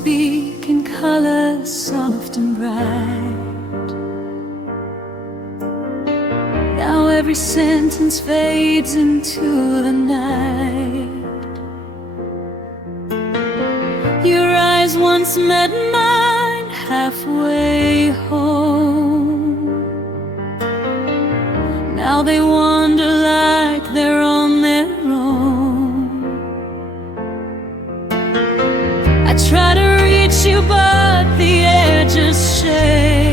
Speak in colors soft and bright. Now every sentence fades into the night. Your eyes once met mine halfway home. Now they wander like they're on their own. I try to reach you, but the edges shake.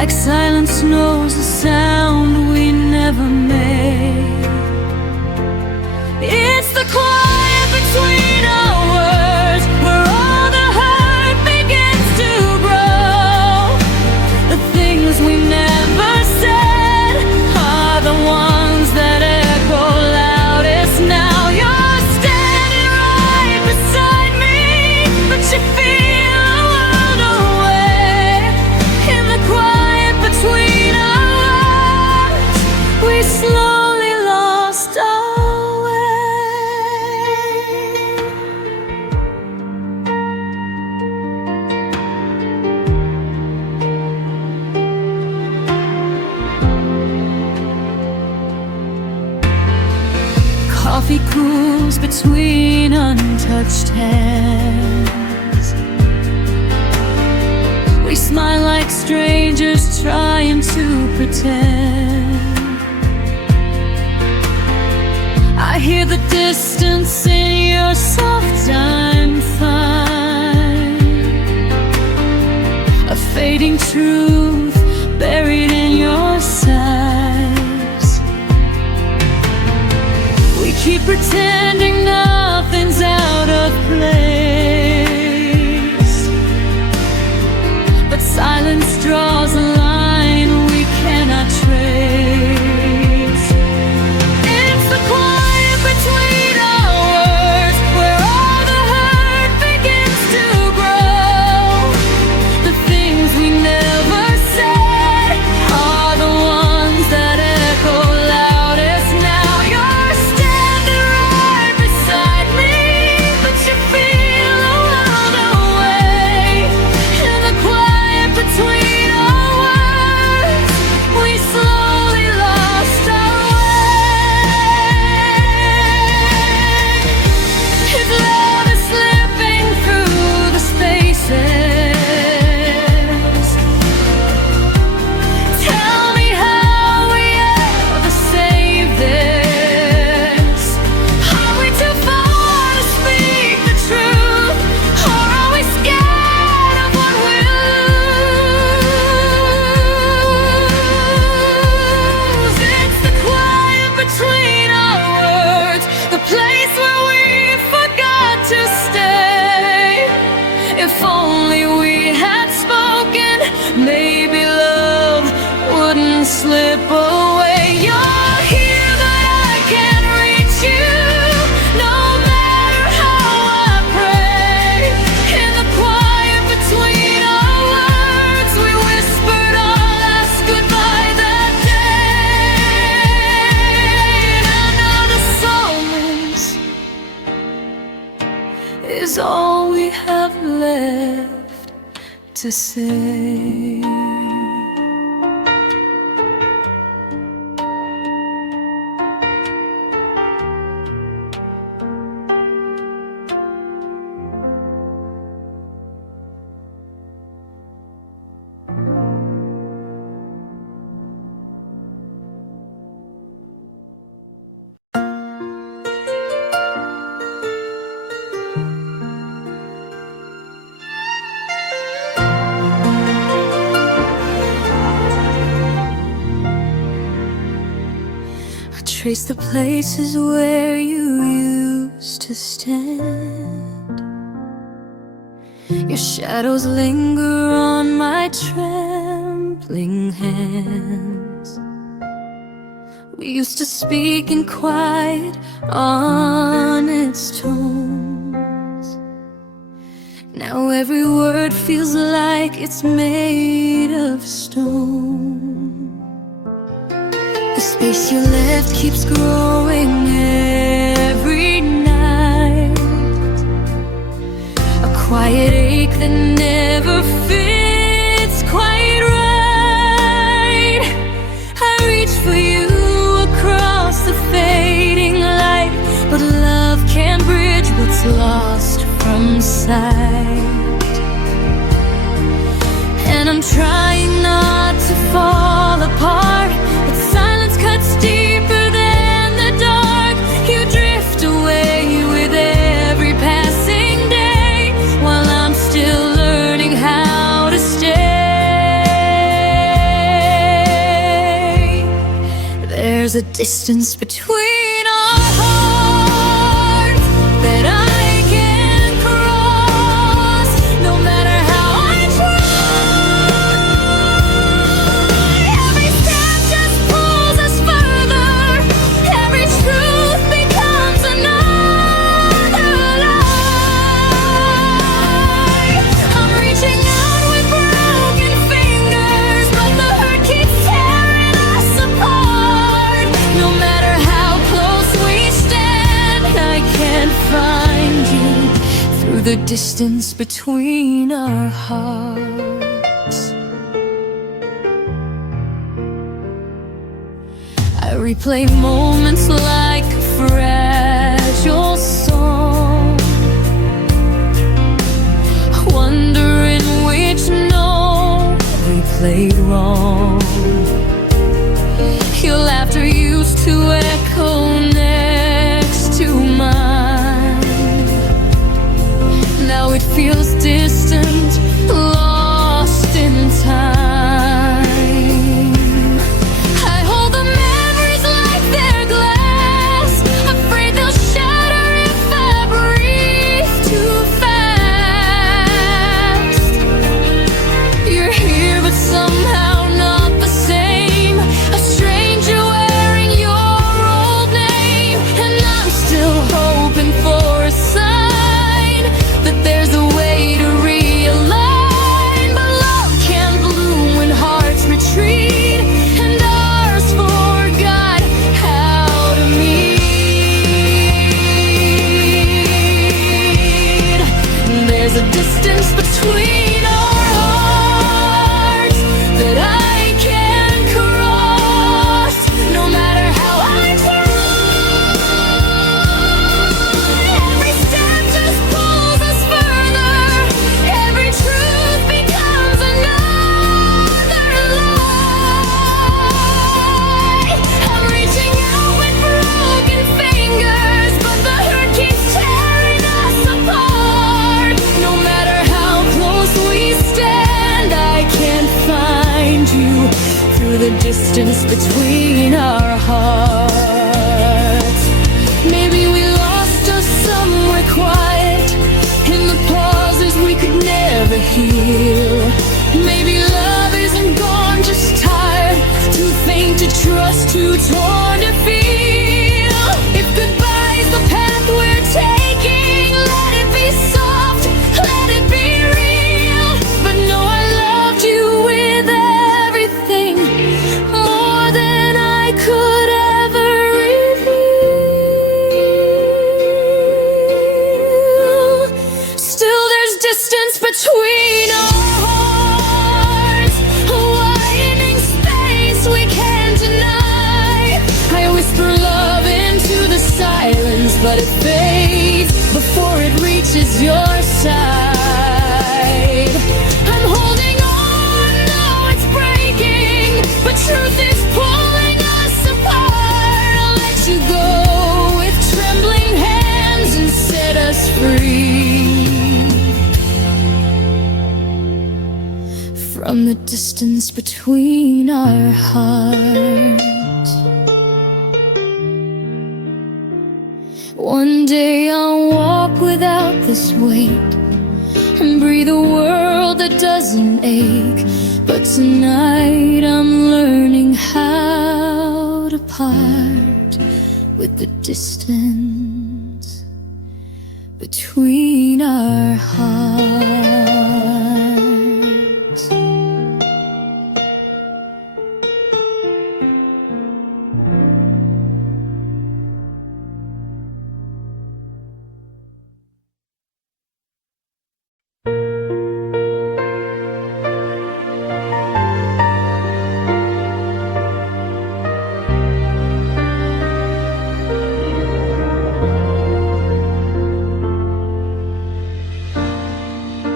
like silence knows a sound we never made. It's the quiet between our words, where all the hurt begins to grow. The things we never said are the ones that echo loudest now. You're standing right beside me, but you feel a world away. In the quiet between our words, we slowly lost our way. Coffee cools between untouched hands. We smile like strangers trying to pretend. I hear the distance in your soft I'm fine. A fading truth buried in your sighs. We keep pretending nothing's out of place, but silence draws a line we cannot trace. It's the quiet between our words, where all the hurt begins to grow. The things we never said are the ones that echo loudest now. You're standing right beside me, but you feel a world away. In the quiet between our words, we slowly lost our way. If love is slipping through the spaces, tell me how we ever save this. Are we too far to speak the truth, or are we scared of what we'll lose? It's the quiet between our words, the place where we forgot to stay. If only we had spoken, maybe love wouldn't slip away. You're here, but I can't reach you, no matter how I pray. In the quiet between our words, we whispered our last goodbye that day. And another silence is all we have left to say. Trace the places where you used to stand. Your shadows linger on my trembling hands. We used to speak in quiet, honest tones. Now every word feels like it's made of stone. The space you left keeps growing every night. A quiet ache that never fits quite right. I reach for you across the fading light, but love can't bridge what's lost from sight. And I'm trying not to fall apart, but silence cuts deeper than the dark. You drift away with every passing day, while I'm still learning how to stay. There's a distance between our hearts that I can't cross, no matter how I try. Every step just pulls us further. Every truth becomes another lie. I'm reaching out with broken fingers, but the hurt keeps tearing us apart. No matter how close we stand, I can't find you through the distance between our hearts. I replay moments like a fragile song, wondering which note we played wrong. Your laughter used to echo next to mine. Now it feels distant, lost in time. I hold the memories like they're glass, afraid they'll shatter if I breathe too fast. You're here, but somehow not the same. A stranger wearing your old name, and I'm still hoping for a sign that there's a way to realign. But love can bloom when hearts retreat, and ours forgot how to meet. There's a distance between our hearts that I can't cross, no matter how I try. Every step just pulls us further. Every truth becomes another lie. I'm reaching out with broken fingers, but the hurt keeps tearing us apart. No matter how close we stand, I can't find you through the distance between our hearts. Maybe we lost us somewhere quiet, in the pauses we could never heal. Maybe love isn't gone, just tired, too faint to trust, too torn to feel. If goodbye's the path we're taking, let it be soft, let it be real. But no, I loved you with everything, more than I could ever reveal. Still there's distance between our hearts, a widening space we can't deny. I whisper love into the silence, but it fades before it reaches your side. I'm holding on, though it's breaking, but truth is pulling us apart. I'll let you go with trembling hands and set us free from the distance between our hearts. One day I'll walk without this weight and breathe a world that doesn't ache. But tonight I'm learning how to part with the distance between our hearts.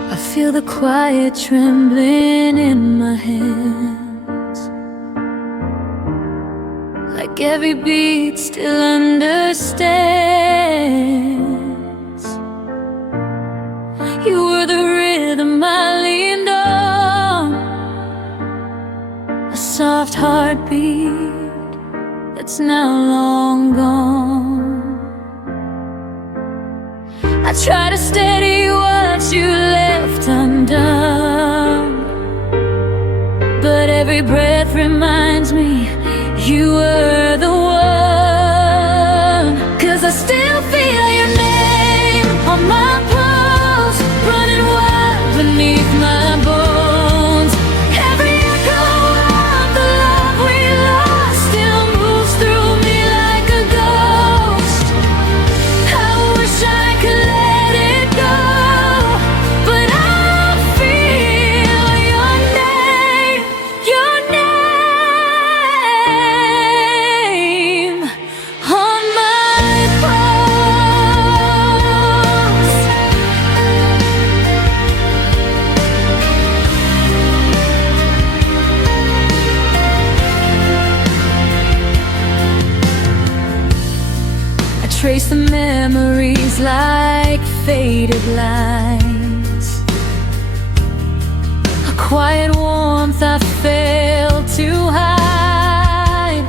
I feel the quiet trembling in my hands, like every beat still understands. You were the rhythm I leaned on, a soft heartbeat that's now long gone. I try to steady what you left undone, but every breath reminds me you were the one. 'Cause I still feel your name on my pulse, running wild beneath my bones. Every echo of the love we lost still moves through me like a ghost. I wish I could let it go, but I feel your name on my pulse. I trace the memories like faded lines, a quiet warmth I failed to hide.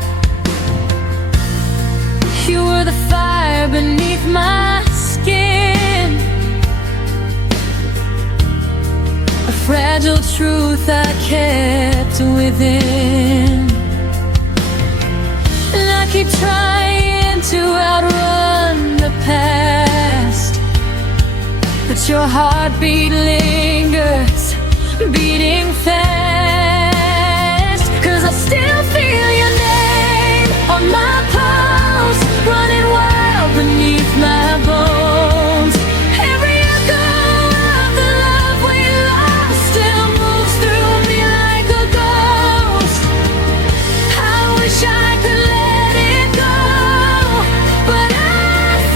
You were the fire beneath my skin, a fragile truth I kept within. And I keep trying to outrun the past, but your heartbeat lingers, beating fast. 'Cause I still feel your name on my pulse, running wild beneath my bones. Every echo of the love we lost still moves through me like a ghost. I wish I could let it go, but I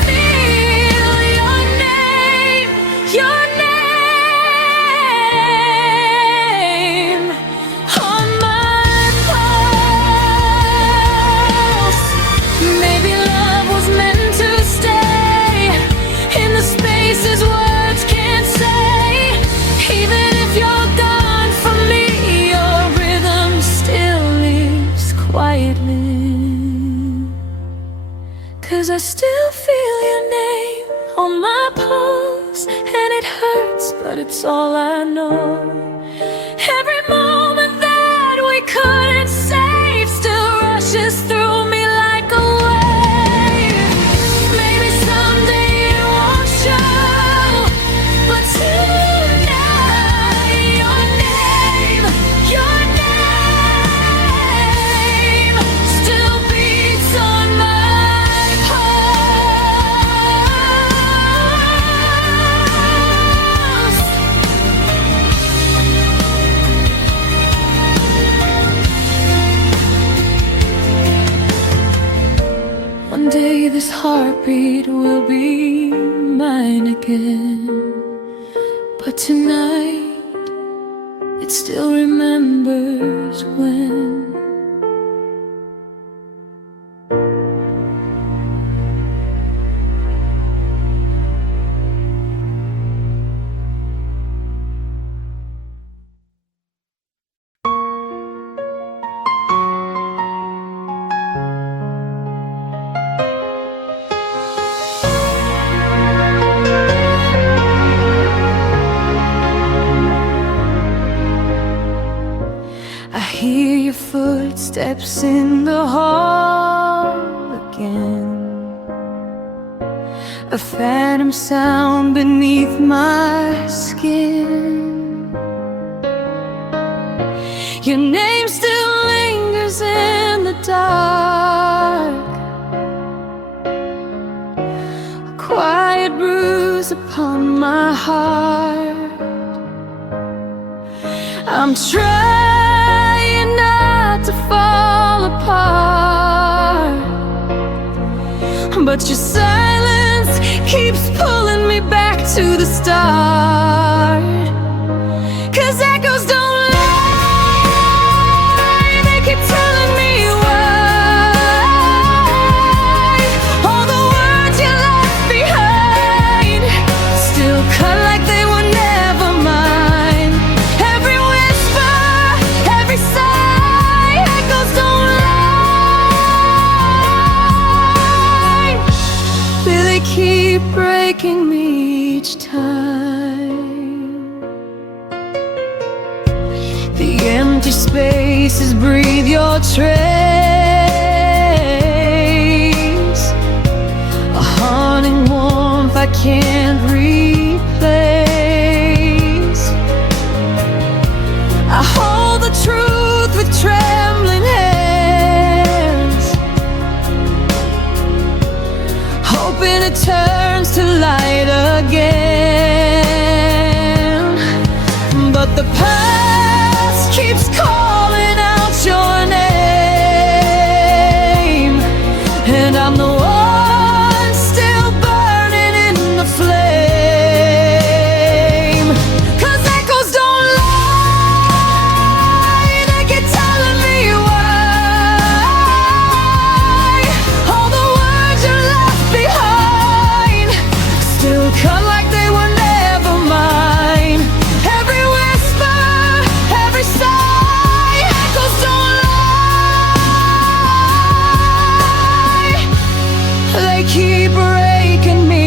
feel your name on my pulse. Maybe love was meant to stay in the spaces words can't say. Even if you're gone from me, your rhythm still lives quietly. 'Cause I still feel your name on my pulse, and it hurts, but it's all I know. Every moment that we couldn't save still rushes through me like a wave. Maybe someday it won't show, but tonight your name still beats on my pulse. One day this heartbeat will be mine again, but tonight it still remembers when. I hear your footsteps in the hall again, a phantom sound beneath my skin. Your name still lingers in the dark, a quiet bruise upon my heart. I'm trying not to fall apart, but your silence keeps pulling me back to the start. 'Cause echoes don't lie, they keep telling me why all the words you left behind still cut like they were never mine. Every whisper, every sigh, echoes don't lie. breaking me each time. The empty spaces breathe your trace, a haunting warmth I can't replace. I hold the truth with trembling hands, hoping it turns to light again. But the past keeps calling out your name, and I'm the one still burning in the flame. 'Cause echoes don't lie, they keep telling me why all the words you left behind still cut like they were never mine. Every whisper, every sigh, echoes don't lie, they keep breaking me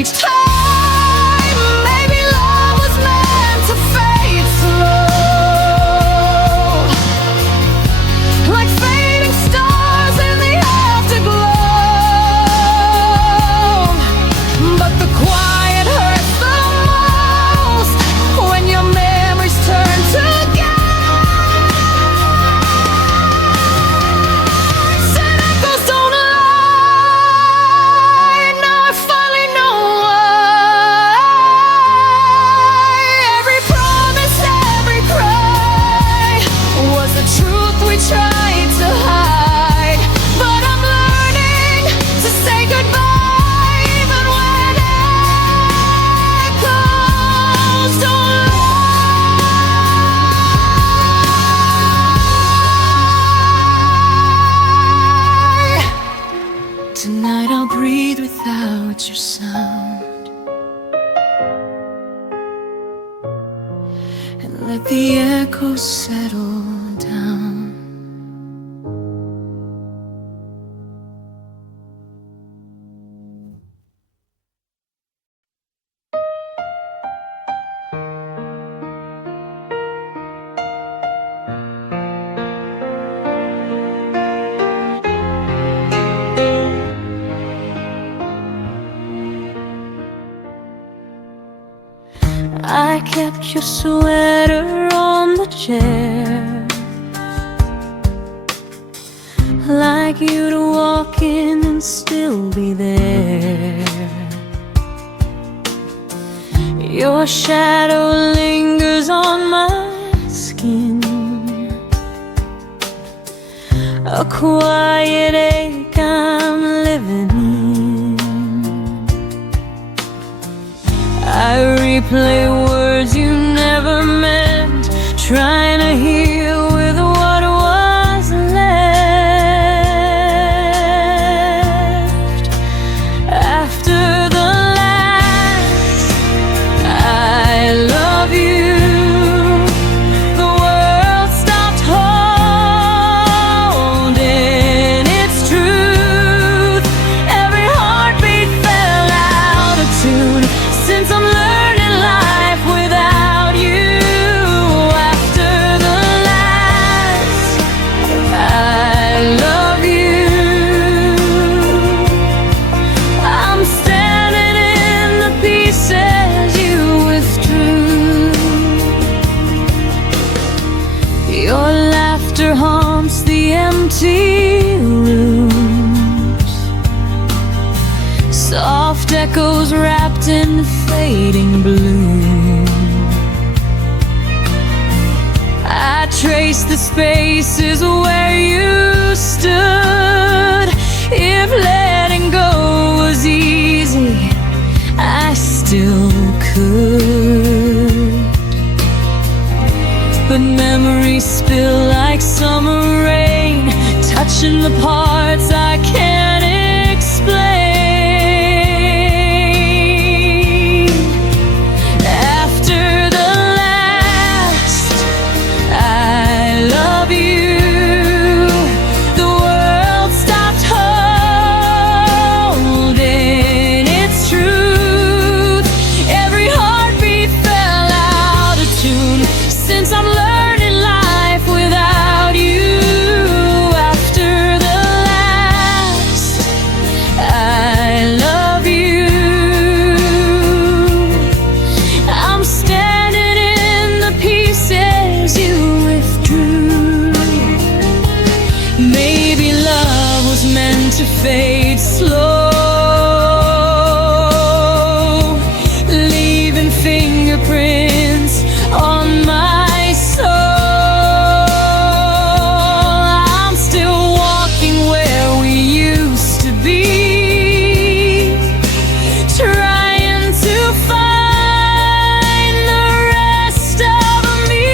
each time. Maybe love was meant to fade slow, like fading stars in the afterglow. But the quiet hurts the most when your memories turn to gas. And echoes don't lie, now I finally know why. Every promise, every cry was the truth we tried to hide. But I'm learning to say goodbye even when echoes don't lie. Tonight I'll breathe without your sound and let the echoes settle down. I kept your sweater on the chair, like you'd walk in and still be there. Your shadow lingers on my skin, a quiet ache I'm living in. I replay words you never meant, trying to heal with what was left. After the last I love you, the world stopped holding its truth. Every heartbeat fell out of tune, since I'm learning life without you. After the last I love you, I'm standing in the pieces you withdrew. Your laughter haunts the empty rooms, soft echoes wrapped in fading bloom. I trace the spaces where you stood. If letting go was easy, I still could. But memories spill like summer rain, touching the parts I can't explain. After the last I love you, the world stopped holding its truth. Maybe love was meant to fade slow, leaving fingerprints on my soul. I'm still walking where we used to be, trying to find the rest of me.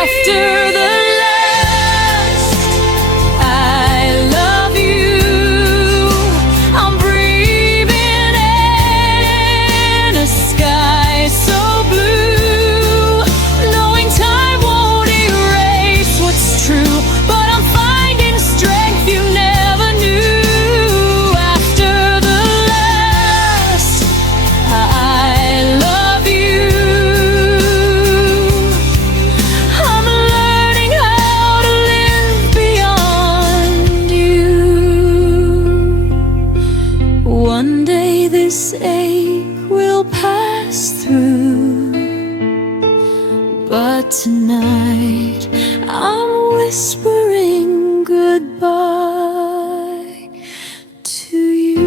After the last I love you, I'm breathing in a sky so blue, knowing time won't erase what's true, but I'm finding strength you never knew. After the last I love you, I'm learning how to live beyond you. One day this ache will pass through, but tonight I'm whispering goodbye to you.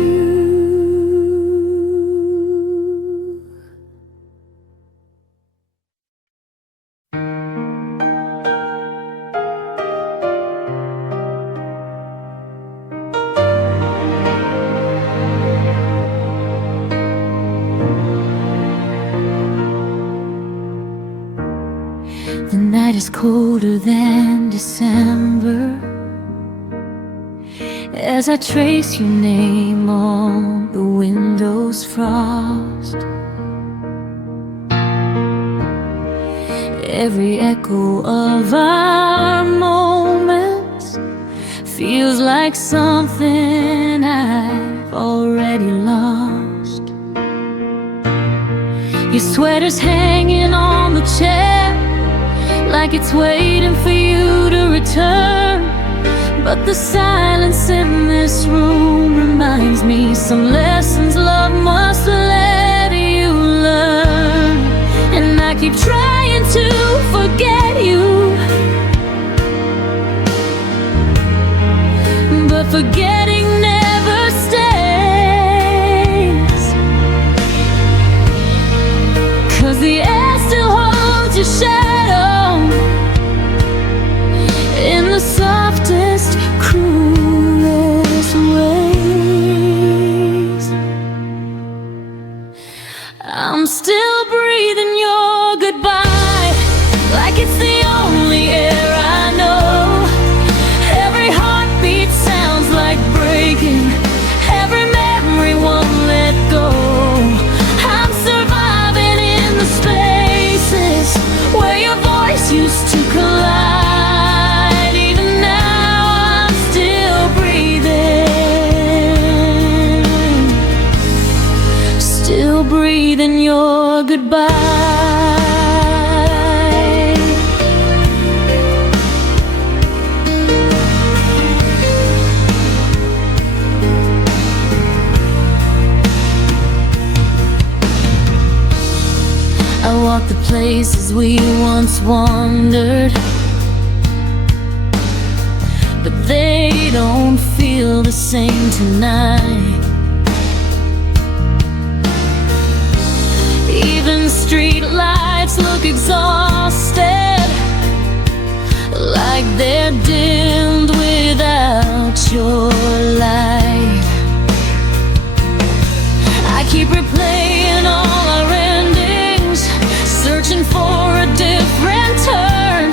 The night is colder than December, as I trace your name on the window's frost. Every echo of our moments feels like something I've already lost. Your sweater's hanging on the chair like it's waiting for you to return, but the silence in this room reminds me some lessons love must let you learn. And I keep trying to forget you, but forgetting never stays, 'cause the air still holds your shadow in the softest, cruelest ways. I'm still breathing your goodbye like it's the only air I know. Every heartbeat sounds like breaking, every memory won't let go. I'm surviving in the spaces where your voice used to collide. Even now I'm still breathing, still breathing your goodbye. I walk the places we once wandered, but they don't feel the same tonight. Even street lights look exhausted, like they're dimmed without your light. I keep replaying all our endings, searching for a different turn,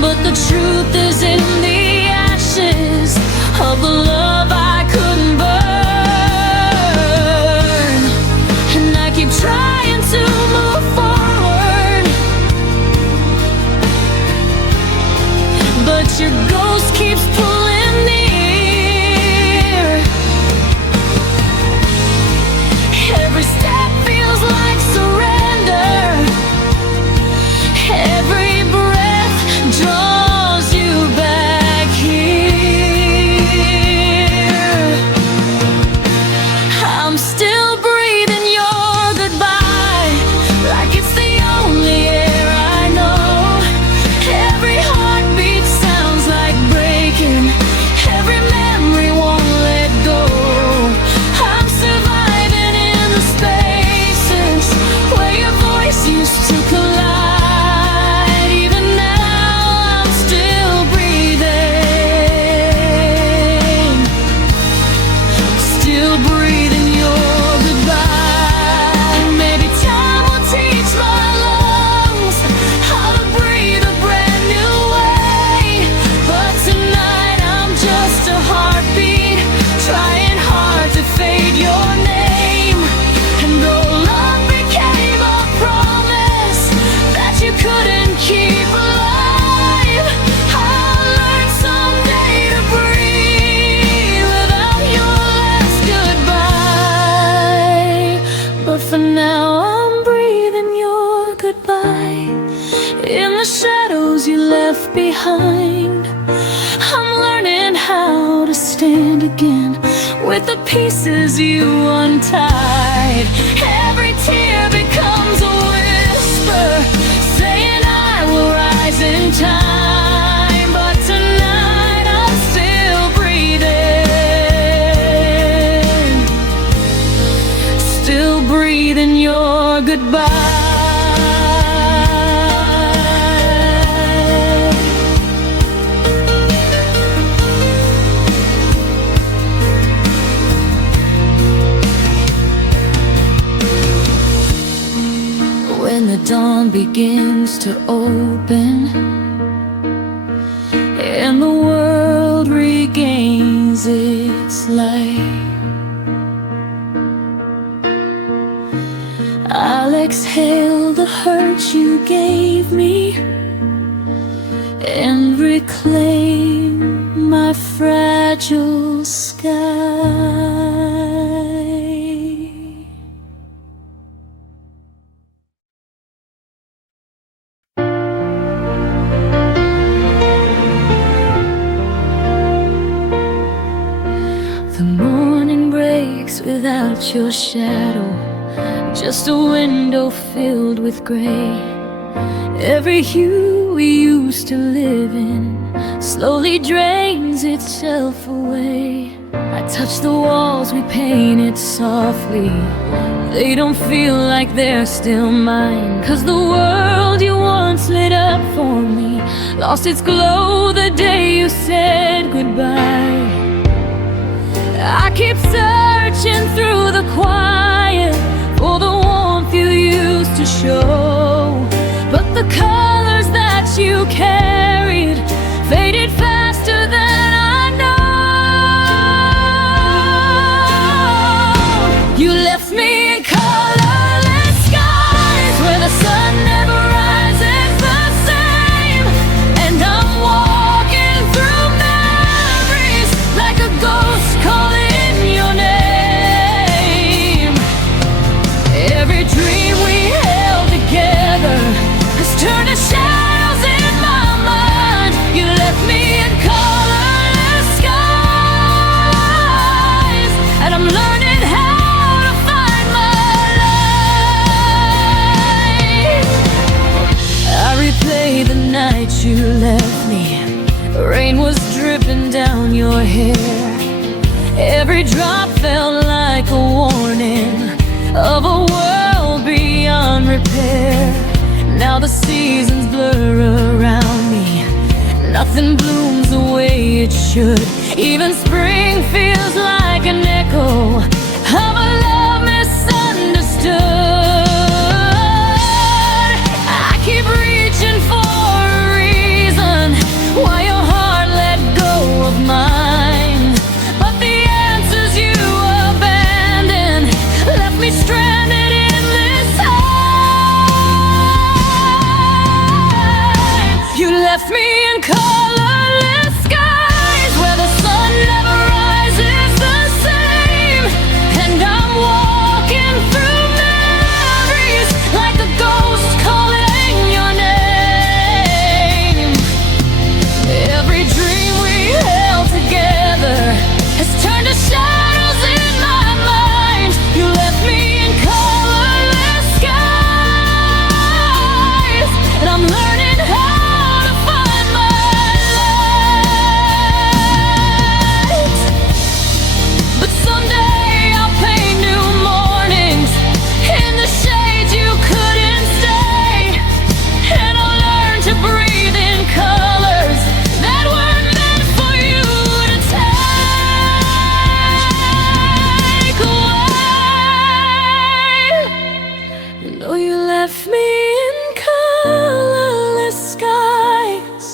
but the truth is in the ashes of the love I couldn't burn. And I keep trying to move forward, but you're with the pieces you untied. Every tear becomes a whisper, saying I will rise in time. But tonight I'm still breathing your goodbye. When the dawn begins to open and the world regains its light, I'll exhale the hurt you gave me and reclaim my fragile sky. The morning breaks without your shadow, just a window filled with gray. Every hue we used to live in slowly drains itself away. I touch the walls we painted softly, they don't feel like they're still mine. 'Cause the world you once lit up for me lost its glow the day you said goodbye. I keep searching through the quiet for the warmth you used to show, but the colors that you carried faded faster than I know. You left me in colorless skies where the sun never rises the same, and I'm walking through memories like a ghost calling your name. Every dream we held together has turned to shadows in my mind. You left me in colorless skies, and I'm learning how to find my light. I replay the night you left me. Rain was dripping down your hair. Every drop felt like a warning of a world beyond repair. Now the seasons blur around me, nothing blooms the way it should. Even spring feels like an echo of a love misunderstood. I keep reaching for a reason why your heart let go of mine, but the answers you abandoned left me stranded in this time. You left me in colorless skies where the sun never rises the same, and I'm walking through memories like a ghost calling your name. Every dream we held together has turned to shadows in my mind. You left me in colorless skies, and I'm learning how to find my light. But someday I'll paint new mornings in the shade you couldn't stay, and I'll learn to breathe in colors that weren't meant for you to take away. No, you left me in colorless skies.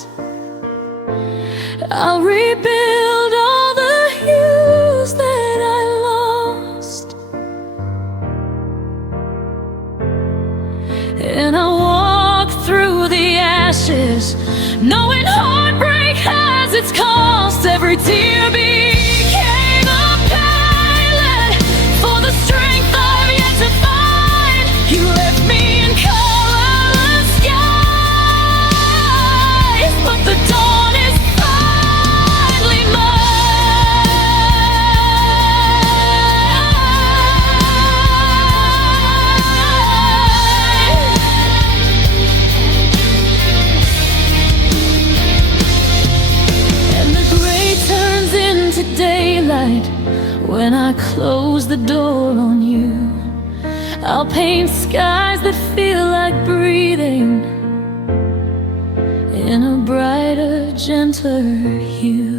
I'll rebuild all the hues that I lost, and I'll walk through the ashes, knowing heartbreak has its cost. Every tear became a pilot for the strength I've yet to find. You left me in colorless skies, but the dawn is finally mine. into daylight when I close the door on you. I'll paint skies that feel like breathing in a brighter, gentler hue.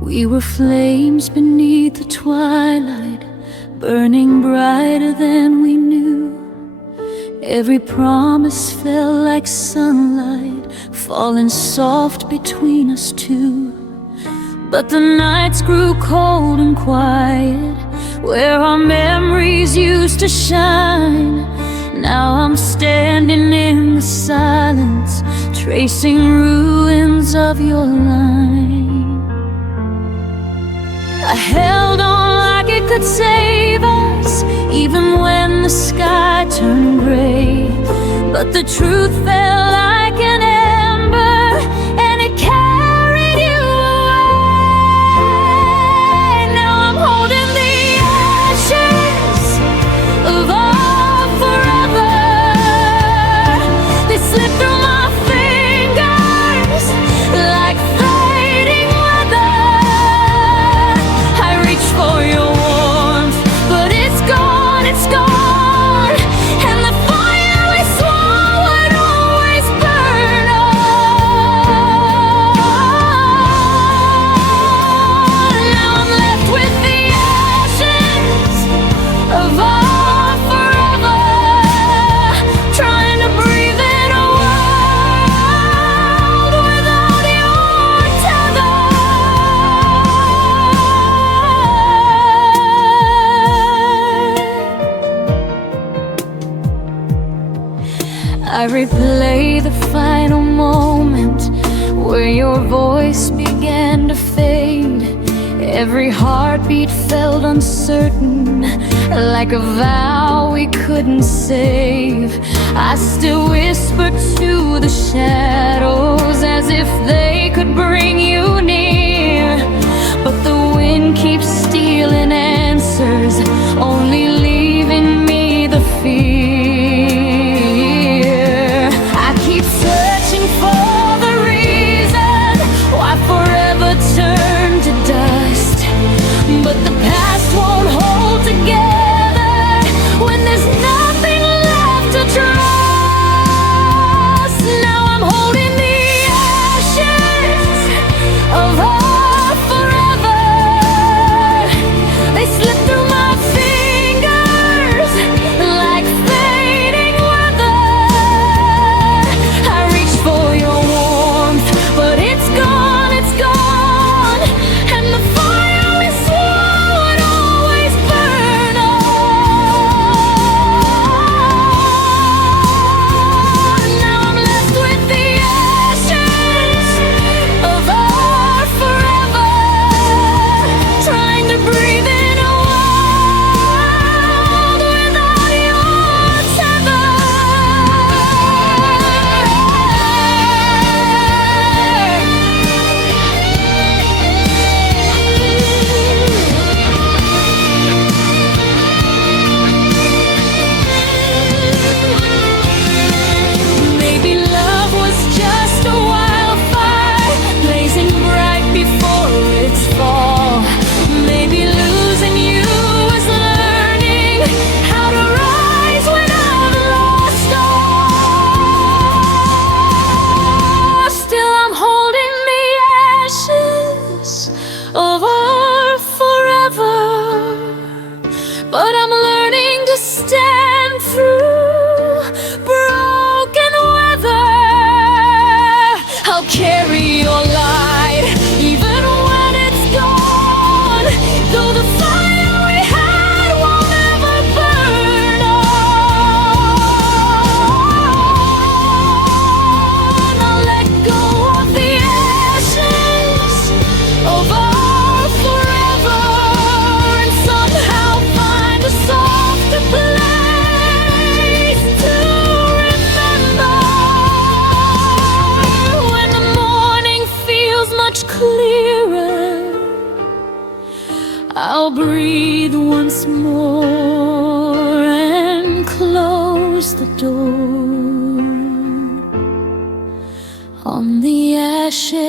We were flames beneath the twilight, burning brighter than we knew. Every promise fell like sunlight, falling soft between us two. But the nights grew cold and quiet, where our memories used to shine. Now I'm standing in the silence, tracing ruins of your line. I held on like it could save us, even when the sky turned gray. But the truth felt like an ember, and it carried you away. Now I'm holding the ashes of our forever. They slip through my fingers like fading weather. For your warmth, but it's gone, it's gone. And the fire we swore would always burn on. Now I'm left with the ashes of our forever, trying to breathe in a world without your tether. I replay the final moment where your voice began to fade. Every heartbeat felt uncertain, like a vow we couldn't save. I still whisper to the shadows as if they could bring you near. But the wind keeps stealing answers, only leaving me the fear. Searching for the reason why forever turned to dust, but the past won't hold together when there's nothing left to trust. Now I'm holding on the ashes.